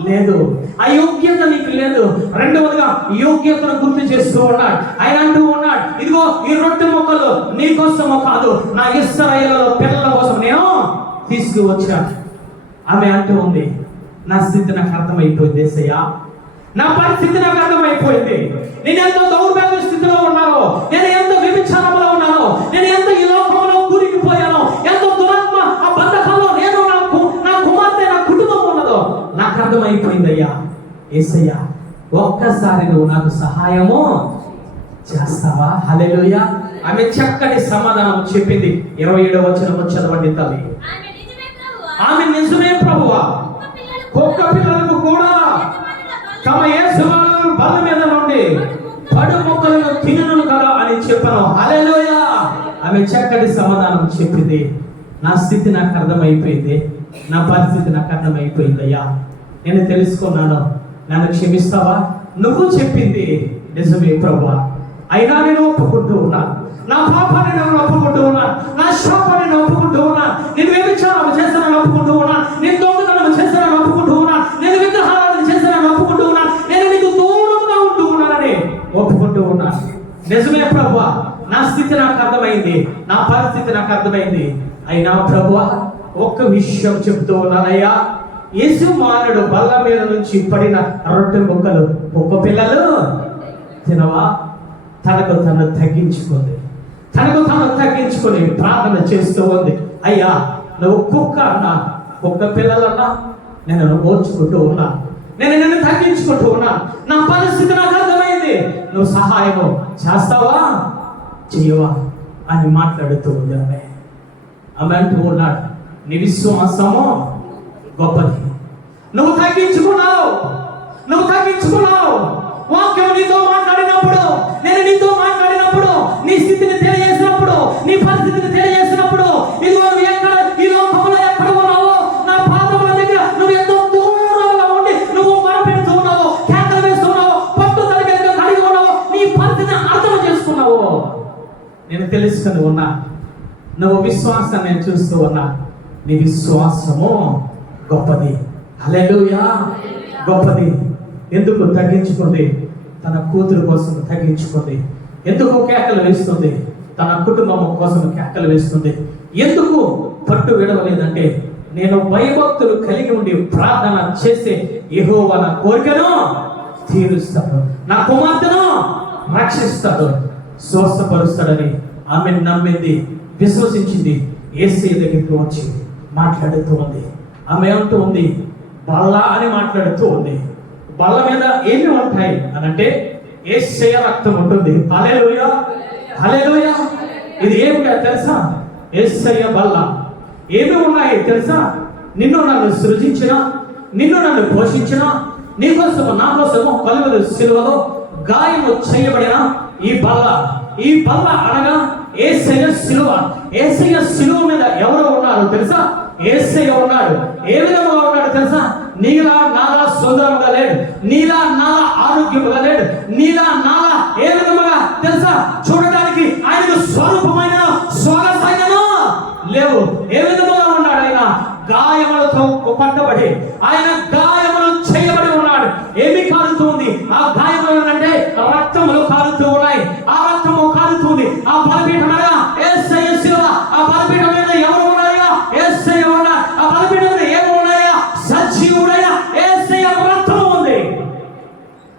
లేదు, అయోగ్యత నీకు లేదు. రెండవదిగా యోగ్యతను గుర్తు చేస్తూ ఉన్నాడు. ఆయన అంటూ ఉన్నాడు, ఇదిగో ఈ రొట్టె ముక్కలు నీ కోసము కాదు, నా ఇశ్రాయేలు పిల్లల కోసం నేను తీసుకువచ్చాను. ఆమె అంటూ ఉంది, నా స్థితి నాకు అర్థమైపోయింది యేసయ్యా, నా పరిస్థితి నాకు అర్థమైపోయింది. నేను ఎంత దౌర్భాగ్య స్థితిలో ఉన్నానో, నేను ఎంత వ్యభిచారంలో ఉన్నానో, నేను ఎంత ఈ లోకంలో కూరికిపోయానో, ఎంత దురాత్మ ఆ బంధకంలో నేను నా కుమార్తె నా కుటుంబం ఉన్నదో నాకు అర్థమైపోయిందయ్యా. యేసయ్యా, ఒక్కసారి నువ్వు నాకు సహాయము చేస్తావా? హల్లెలూయా. ఆమె చక్కటి సమాధానం చెప్పింది. 27వ వచనం చదవండి తల్లి. ఆమె నిజమే ప్రభువా, కుక్క పిల్లలకు కూడా తమ యజమానుల బల్ల మీద నుండి పడు మొక్కలను తినను కదా అని చెప్పాను. హల్లెలూయా. ఆమె చక్కటి సమాధానం చెప్పింది. నా స్థితి నాకు అర్థమైపోయింది, నా పరిస్థితి నాకు అర్థమైపోయిందయ్యా, నేను తెలుసుకున్నాను, నన్ను క్షమిస్తావా? నువ్వు చెప్పింది నిజమే ప్రభువా, అయినా నేను ఒప్పుకుంటూ ఉన్నా, నా పాపాన్ని నేను ఒప్పుకుంటూ ఉన్నా, నా శాపాన్ని నేను ఒప్పుకుంటూ ఉన్నా, నేను వ్యభిచారం చేశానని ఒప్పుకుంటూ ఉన్నా, నేను దొంగతనం చేశానని ఒప్పుకుంటూ ఉన్నా, నేను విగ్రహాలను చేశానని ఒప్పుకుంటూ ఉన్నా, నేను నీకు దూరంగా ఉంటూ ఉన్నానని ఒప్పుకుంటూ ఉన్నా. నిజమే ప్రభువా, నా స్థితి నాకు అర్థమైంది, నా పరిస్థితి నాకు అర్థమైంది. అయినా ప్రభువా, ఒక్క విషయం చెప్తూ ఉన్నానయ్యా, యేసుమానుడు బల్ల మీద నుంచి పడిన రొట్టె ముక్కలు కుక్క పిల్లలు తినవా? తనకు తను తగ్గించుకుంది, తనకు తాను తగ్గించుకొని ప్రార్థన చేస్తూ ఉంది. అయ్యా, నువ్వు కుక్క అన్నా, కుక్క పిల్లలన్నా నేను ఓర్చుకుంటూ ఉన్నా, నేను నిన్ను తగ్గించుకుంటూ ఉన్నా, నా పరిస్థితి నాకు అర్థమైంది, నువ్వు సహాయము చేస్తావా చేయవా అని మాట్లాడుతూ ఉంది. ఆమె అంటూ ఉన్నాడు, నీ విశ్వాసము గొప్పది, నువ్వు తగ్గించుకున్నావు, నువ్వు తగ్గించుకున్నావు. వాక్యం నీతో మాట్లాడినప్పుడు, నేను నీతో మాట్లాడినప్పుడు, నీ స్థితిని తెలియజేసినప్పుడు, నీ పరిస్థితిని తెలియజేసినప్పుడు, ఇదిగో నువ్వు ఎక్కడ ఈ లోకంలో ఎక్కడ ఉన్నావో నా పాదముల దగ్గర నువ్వు ఎంతో దూరంగా ఉండి నువ్వు మరపెడుతూ ఉన్నావు, కేకలు వేస్తున్నావు, పట్టుదల కలిగి ఉన్నావు, నీ పరిస్థితిని అర్థం చేసుకున్నావు. నేను తెలుసుకుని ఉన్నా, నువ్వు విశ్వాసాన్ని నేను చూస్తూ ఉన్నా. నీ విశ్వాసము గొప్పది. హల్లెలూయా, గొప్పది. ఎందుకు తగ్గించుకుంది? తన కూతురు కోసం తగ్గించుకుంది. ఎందుకు కేకలు వేస్తుంది? తన కుటుంబం కోసం కేకలు వేస్తుంది. ఎందుకు పట్టు విడవలేదంటే, నేను భయభక్తులు కలిగి ఉండి ప్రార్థన చేసే యెహోవా నా కోరికను తీరుస్తాడు, నా కుమార్తెను రక్షిస్తాడు, స్వస్థపరుస్తాడని ఆమె నమ్మింది, విశ్వసించింది. యేసయ్య దగ్గరికి వచ్చి మాట్లాడుతూ ఉంది. ఆమె అంటూ ఉంది, బల్ల అని మాట్లాడుతూ ఉంది. బల్ల మీద ఏమి ఉంటాయి అని అంటే యేసయ్య రక్తం ఉంటుంది. హల్లెలూయా, హల్లెలూయా. ఇది ఏమిటో తెలుసా? యేసయ్య బల్ల. ఏమి ఉన్నాయి తెలుసా? నిన్ను నన్ను సృజించిన, నిన్ను నన్ను పోషించిన, నీ కోసము నా కోసము కలువరి శిలువలో గాయము చేయబడిన ఈ బల్ల. ఈ బల్ల అనగా యేసయ్య శిలువ. యేసయ్య శిలువ మీద ఎవరు ఉన్నారు తెలుసా? యేసయ్య ఉన్నాడు. ఏ విధంగా ఉన్నాడు తెలుసా? నీలా నాలా సుందరముగా లేడు, నీలా నాలా ఆరోగ్యముగా లేడు, నీలా నాలా ఏ విధముగా తెలుసా? చూడడానికి ఆయనకు స్వరూపమైన స్వరసైనను లేవు. ఏ విధముగా ఉన్నాడు? ఆయన గాయములతో పట్టబడి, ఆయన గాయములు చేయబడి ఉన్నాడు. ఏమి కారుతుంది? ఆ గాయములు అంటే రక్తములు కారుతూ ఉన్నాయి. ఆ రక్తము కారుతుంది. ఆ బలిపీఠం అనగా యేసయ్య శిలువ. ఆ బలిపీఠం మీద ఎవరు ఉన్నాయా? యేసయ్య ఉన్నాడు. ఆ బలిపీఠం మీద ఎవరు ఉన్నాయా? సజీవుడైన యేసయ్య రక్తం ఉంది.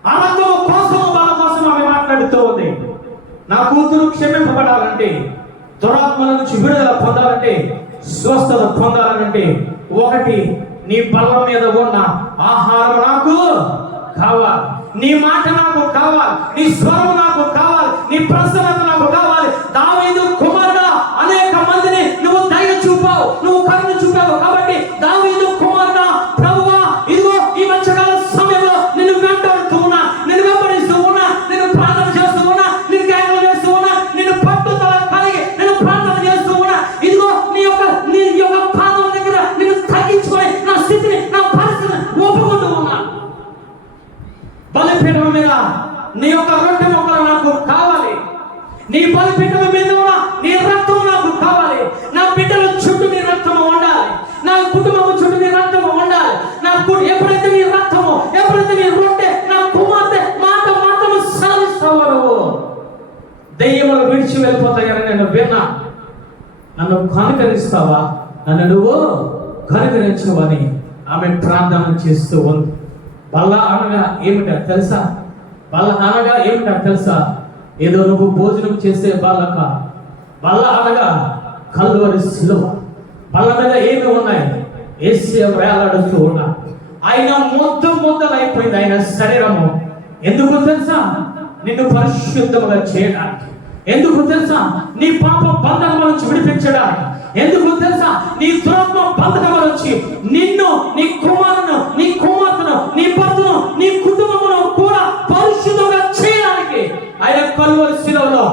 ఆ రక్తము కోసం, వాళ్ళ కోసం ఆమె మాట్లాడుతూ ఉంది. నా కూతురు క్షమింపబడాలంటే, దురాత్మల నుంచి విడుదల పొందాలంటే, స్వస్థత పొందాలంటే, ఒకటి నీ బల్ల మీద ఉన్న ఆహారం నాకు కావాలి, నీ మాట నాకు కావాలి, నీ స్వరం నాకు కావాలి, నీ ప్రసన్నత నాకు కావాలి. దావీదు కుమారుడా, అనేక మందిని నువ్వు దయ చూపావు, నువ్వు కరుణ చూపావు. కాబట్టి దావీదు కుమారుడా, ప్రభువా, ఇదిగో ఈ మధ్యకాల సమయంలో నిన్ను వెంటాడుతూ ఉన్నా, నిన్ను వెంబడిస్తూ ఉన్నా, నిన్ను ప్రార్థన చేస్తూ ఉన్నా, నిన్ను గాయలు వేస్తూ ఉన్నా, నిన్ను పట్టుదల కలిగి నేను ప్రార్థన చేస్తూ ఉన్నా. ఇదిగో నీ యొక్క పాదం దగ్గర నిన్ను తగ్గించుకొని నా స్థితిని, నా పరిస్థితిని ఒప్పుకుంటూ ఉన్నా. బలిపీఠం మీద నీ యొక్క రొట్టె ముక్కలు నాకు కావాలి, నీ బలిపీఠం మీద ఉన్న నీ రక్తం నాకు కావాలి. నా బిడ్డల చుట్టూ నీ రక్తము ఉండాలి, నా కుటుంబం చుట్టూ నీ రక్తము ఉండాలి. ఎప్పుడైతే నీ రక్తము, ఎప్పుడైతే నీ రొట్టె, నా కుమార్తె మాట మాత్రము సాధిస్తావు, దెయ్యములు విడిచి వెళ్ళిపోతాయని నేను విన్నా. నన్ను కనుకరిస్తావా? నన్ను నువ్వు కనుకరించవని ఆమె ప్రార్థన చేస్తూ ఉంది. బల్ల అనగా ఏమిటో తెలుసా? బల్ల అనగా ఏమిటో తెలుసా? ఏదో నువ్వు భోజనం చేసే బల్లక. బల్ల అనగా కల్వరి శిలువ. బల్ల మీద ఏమి ఉన్నాయి? యేసు వేలాడుతూ ఉన్నాడు. ఆయన ముద్దలైపోయింది ఆయన శరీరము. ఎందుకు తెలుసా? నిన్ను పరిశుద్ధముగా చేయడానికి. ఎందుకు తెలుసా? నీ పాప బంధకం నుంచి విడిపించడానికి. ఎందుకు తెలుసా? నీ దురాత్మ బంధకం నుంచి నిన్ను, నీ కుమారును, నీ కుమార్తెను, నీ భర్తను, నీ కుటుంబమును కూడా పరిశుద్ధంగా చేయడానికి ఆయన కల్వరి శిలువలో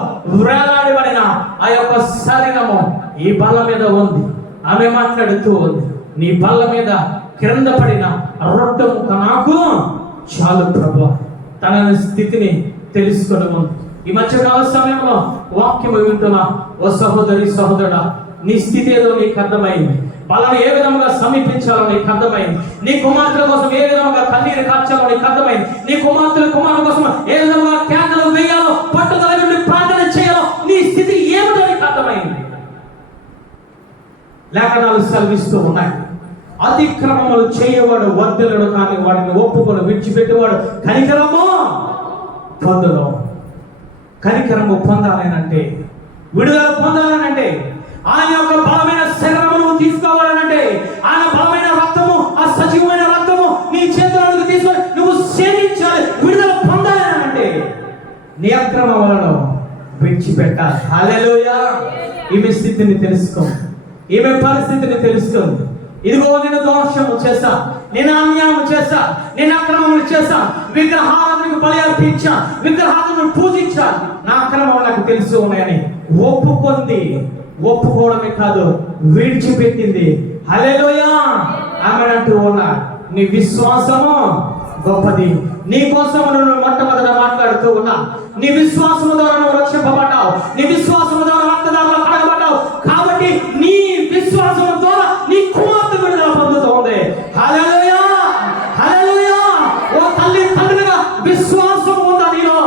వేలాడబడిన ఆ యొక్క శరీరము ఈ బల్ల మీద ఉంది. ఆమె మాట్లాడుతూ ఉంది, నీ బల్ల మీద క్రింద పడిన రొట్టె ముక్క నాకు చాలు ప్రభువా. తన స్థితిని తెలుసుకొని ఉంది. ఈ మధ్యకాల సమయంలో వాక్యం వింటున్నా ఓ సహోదరి సహోదరుడా, నీ స్థితి ఏదో నీకు అర్థమైంది. వాళ్ళని ఏ విధంగా సమీపించాలో నీకు అర్థమైంది. నీ కుమార్తెల కోసం ఏ విధంగా కన్నీరు కార్చాలో నీకు అర్థమైంది. నీ కుమార్తెల కుమారుల కోసం ఏ విధంగా కేకలు వేయాలో, పట్టుదల నుండి ప్రార్థన చేయాలో నీ స్థితి ఏమిటో నీకు అర్థమైంది. లేఖనాలు సెలవిస్తూ ఉన్నాయి, అతిక్రమములు చేయవాడు వర్ధనుడు, కానీ వాడిని ఒప్పుకొని విడిచిపెట్టేవాడు కనికరము పొందును. కనికరము పొందాలనంటే, విడుదల పొందాలనంటే, ఆయన యొక్క బలమైన శరీరమును తీసుకోవాలనంటే, ఆయన బలమైన రక్తము, ఆ సజీవమైన రక్తము నీ చేతులకు తీసుకొని నువ్వు సేవించాలి. విడుదల పొందాలనంటే నీ అక్రమములను విడిచిపెట్టాలి. హల్లెలూయా. ఈమె స్థితిని తెలుసుకో, ఈమె పరిస్థితిని తెలుసుకోండి. ఇదిగో నేను దోషము చేశా, నేను అన్యాయం చేశా, నేను అక్రమములు చేశా, విగ్రహాలను బలి అర్పించా, విగ్రహాలను పూజించా, నా అక్రమం నాకు తెలుసు ఉన్నాయని ఒప్పుకుంది. ఒప్పుకోవడమే కాదు, విడిచిపెట్టింది. హల్లెలూయా. ఆమె అంటూ ఉన్నా, నీ విశ్వాసము గొప్పది. నీ కోసం నువ్వు మొట్టమొదట మాట్లాడుతూ ఉన్నా. నీ విశ్వాసము ద్వారా నువ్వు రక్షింపబడ్డావు. నీ విశ్వాసము ద్వారా రక్తదారులు కడగబడ్డావు. కాబట్టి నీ విశ్వాసము ద్వారా నీ కుమార్తె విడుదల పొందుతోంది. హల్లెలూయా, హల్లెలూయా. ఓ తల్లి తండ్రిగా విశ్వాసం ఉందా నీలో?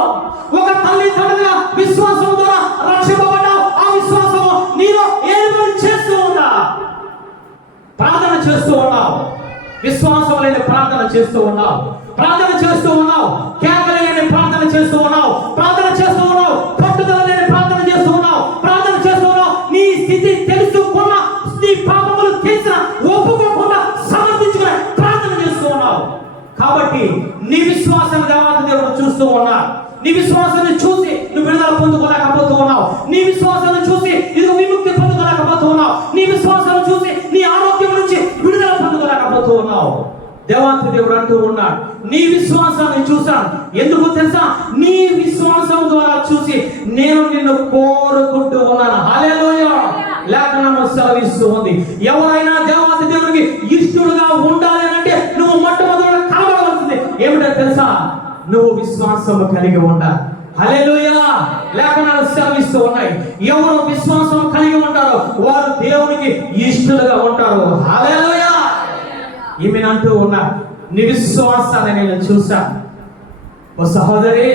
ఒక తల్లి తండ్రిగా విశ్వాసం ద్వారా రక్షింపబడ్డావు. ఆ విశ్వాసము నీలో ఏర్పడి చేస్తూ ఉందా? ప్రార్థన చేస్తూ ఉన్నావు, విశ్వాసం లేని ప్రార్థన చేస్తూ ఉన్నావు, ప్రార్థన చేస్తూ ఉన్నావు, కేకలు లేని ప్రార్థన చేస్తూ ఉన్నావు, ప్రార్థన చేస్తూ ఉన్నావు, పట్టుదల లేని ప్రార్థన చేస్తూ ఉన్నావు, ప్రార్థన చేస్తూ ఉన్నావు. నీ స్థితి తెలుసుకున్నా, నీ పాపములు తెలిసిన ఒప్పుకోకుండా సమర్థించుకుని ప్రార్థన చేస్తూ ఉన్నావు. కాబట్టి నీ విశ్వాసం దేవాది దేవుడు చూస్తూ ఉన్నా. నీ విశ్వాసాన్ని చూసి నువ్వు విడుదల పొందుకోలేకపోతూ ఉన్నావు. నీ విశ్వాసాన్ని చూసి ఇది విముక్తి పొందుకోలేకపోతూ ఉన్నావు. నీ విశ్వాసాన్ని చూసి నీ ఆరోగ్యం నుంచి విడుదల పొందుకోలేకపోతూ ఉన్నావు. దేవాతి దేవుడు అంటూ ఉన్నాడు, నీ విశ్వాసాన్ని చూశాను. ఎందుకు తెలుసా? నీ విశ్వాసం ద్వారా చూసి నేను నిన్ను కోరుకుంటూ ఉన్నాను. హల్లెలూయా. లేఖనము సెలవిస్తూ ఉంది, ఎవరైనా దేవాతి దేవుడికి ఇష్టడుగా ఉండాలి అంటే నువ్వు మొట్టమొదట కనబడవలసింది ఏమిటో తెలుసా? నువ్వు విశ్వాసము కలిగి ఉండాలి. హల్లెలూయా. లేఖనాలు సెలవిస్తూ ఉన్నాయి, ఎవరు విశ్వాసం కలిగి ఉంటారో వారు దేవునికి ఇష్టలుగా ఉంటారు. హల్లెలూయా. ఈమె అంటూ ఉన్నా, నీ విశ్వాసాన్ని నేను చూశాను. ఓ సహోదరి,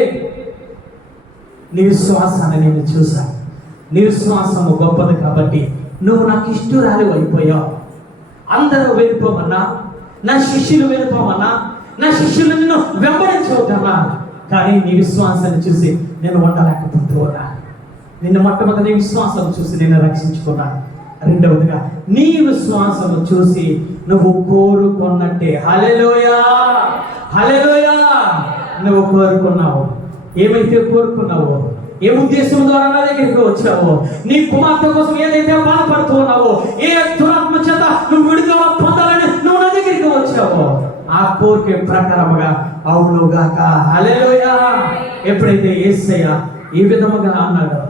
నీ విశ్వాసాన్ని నేను చూశాను. నీ విశ్వాసము గొప్పది కాబట్టి నువ్వు నాకు ఇష్టరాలు అయిపోయావు. అందరూ వెళ్ళిపోమన్నా, నా శిష్యులు వెళ్ళిపోమన్నా, నా శిష్యులు నిన్ను వెంబడించవద్దన్నా, కానీ నీ విశ్వాసాన్ని చూసి నేను ఉండలేకపోతూ ఉన్నా. నిన్ను మొట్టమొదటి నీ విశ్వాసం చూసి నేను రక్షించుకున్నాను. రెండవదిగా నీ విశ్వాసము చూసి నువ్వు కోరుకున్నట్టే. హల్లెలూయా, హల్లెలూయా. నువ్వు కోరుకున్నావు. ఏమైతే కోరుకున్నావో, ఏ ఉద్దేశం ద్వారా నా దగ్గరికి వచ్చావో, నీ కుమార్తె కోసం ఏదైతే బాధపడుతూ ఉన్నావో, ఏ దురాత్మ చేత నువ్వు విడుదల పొందాలని నువ్వు నా దగ్గరికి వచ్చావో, ఆ కోరిక ప్రకారముగా అవునుగాక. హల్లెలూయా. ఎప్పుడైతే యేసయ్య ఈ విధముగా అన్నాడో,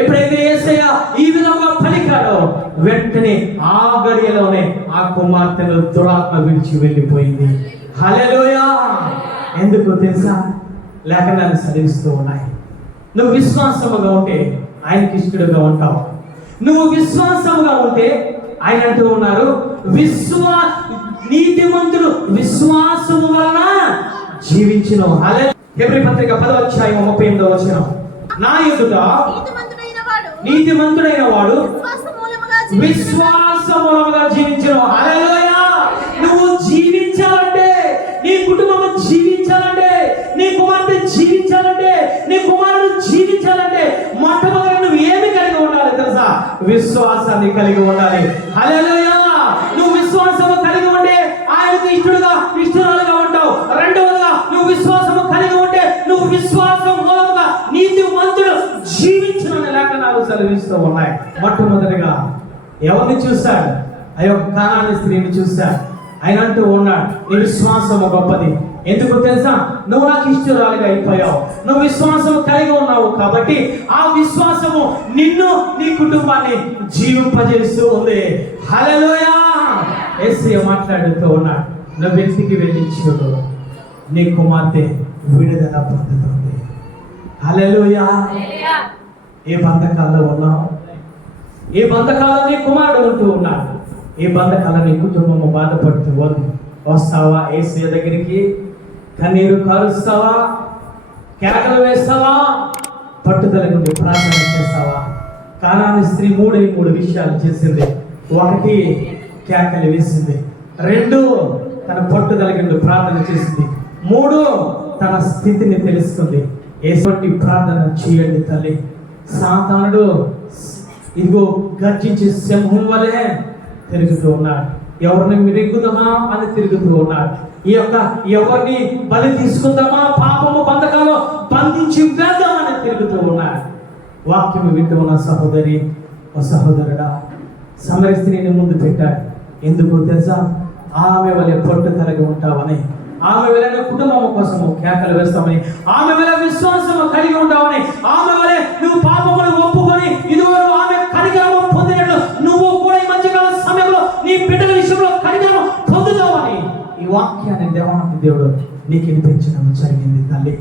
ఎప్పుడైతే యేసయ్య ఈ విధంగా పలికాడో, వెంటనే ఆ గడియలోనే ఆ కుమార్తెను దురాత్మ విడిచి వెళ్ళిపోయింది. హల్లెలూయా. ఎందుకు తెలుసా? లేఖనాలు సెలవిస్తూ ఉన్నాయి, నువ్వు విశ్వాసముగా ఉంటే ఆయనకి ఇష్టడుగా ఉంటావు. నువ్వు విశ్వాసముగా ఉంటే ఆయన అంటూ ఉన్నారు, నీతిమంతుడు విశ్వాసము వలన జీవించును. హల్లెలూయా. హెబ్రీ పత్రిక 10:38 నా ఎదుట నీతిమంతుడైన వాడు విశ్వాస మూలముగా జీవించును. హల్లెలూయా. నువ్వు విశ్వాసాన్ని కలిగి ఉండాలి. హల్లెలూయా. నువ్వు విశ్వాసము కలిగి ఉంటే ఆయనకు ఇష్టరాలుగా ఉంటావు. రెండవదిగా నువ్వు విశ్వాసము కలిగి ఉంటే నువ్వు విశ్వాసం మూలముగా నీతిమంతుడు జీవించునని లేఖనాలు సెలవిస్తూ ఉన్నాయి. మొట్టమొదటిగా ఎవరిని చూశాడు? ఆ యొక్క కానాని స్త్రీని చూశాడు. ఆయన అంటూ ఉన్నాడు, నీ విశ్వాసము గొప్పది. ఎందుకు తెలుసా? నువ్వు నాకు ఇష్టరాలుగా అయిపోయావు. నువ్వు విశ్వాసం కలిగి ఉన్నావు కాబట్టి ఆ విశ్వాసము నిన్ను, నీ కుటుంబాన్ని జీవింపజేస్తూ ఉంది. హల్లెలూయా. యేసయ్య మాట్లాడుతూ ఉన్నాడు, నువ్వు వ్యక్తికి వెళ్ళి చూడు, నీ కుమార్తె విడుదల పొందుతుంది. హల్లెలూయా. ఏ బంధకాల్లో ఉన్నావు? ఏ బంధకాల్లో నీ కుమారుడు ఉంటూ ఉన్నాడు? ఏ బంధకాల్లో నీ కుటుంబము బాధపడుతూ ఉంది? వస్తావా యేసయ్య దగ్గరికి? కన్నీరు కారుస్తావా? కేకలు వేస్తావా? పట్టుదల నుండి ప్రార్థన చేస్తావా? కానాని స్త్రీ మూడు విషయాలు చేసింది. ఒకటి, కేకలు వేసింది. రెండు, తన పట్టుదల నుండి ప్రార్థన చేసింది. మూడు, తన స్థితిని తెలుసుకుంది. ఎటువంటి ప్రార్థన చేయండి తల్లి. సాతానుడు ఇదిగో గర్జించే సింహం వలె తిరుగుతూ ఉన్నాడు. ఎవరిని మిరుగుదామా అని తిరుగుతూ ఉన్నాడు. ఎవరిని బలి తీసుకుందామా, పాపము బంధకాలు బంధించి వేద్దామని తిరుగుతూ ఉన్నాడు. వాక్యం వింటూ ఉన్న సహోదరి, ఓ సహోదరుడా, సమర స్త్రీని ముందు పెట్టాడు. ఎందుకు తెలుసా? ఆమె వలె పట్టు కలిగి ఉంటావని, ఆమె వలె కుటుంబం కోసము కేకలు వేస్తామని, ఆమె వలె విశ్వాసము కలిగి ఉంటావని, ఆమె వలె నువ్వు పాపములు ఒప్పుకొని ఇదివరకు ఆమె కనికరము పొందినట్లు నువ్వు కూడా ఈ మధ్యకాల సమయంలో నీ బిడ్డల విషయంలో కనికరము పొందుతావని ఈ వాక్యాన్ని దేవుడు నీకు వినిపించడం జరిగింది తల్లి.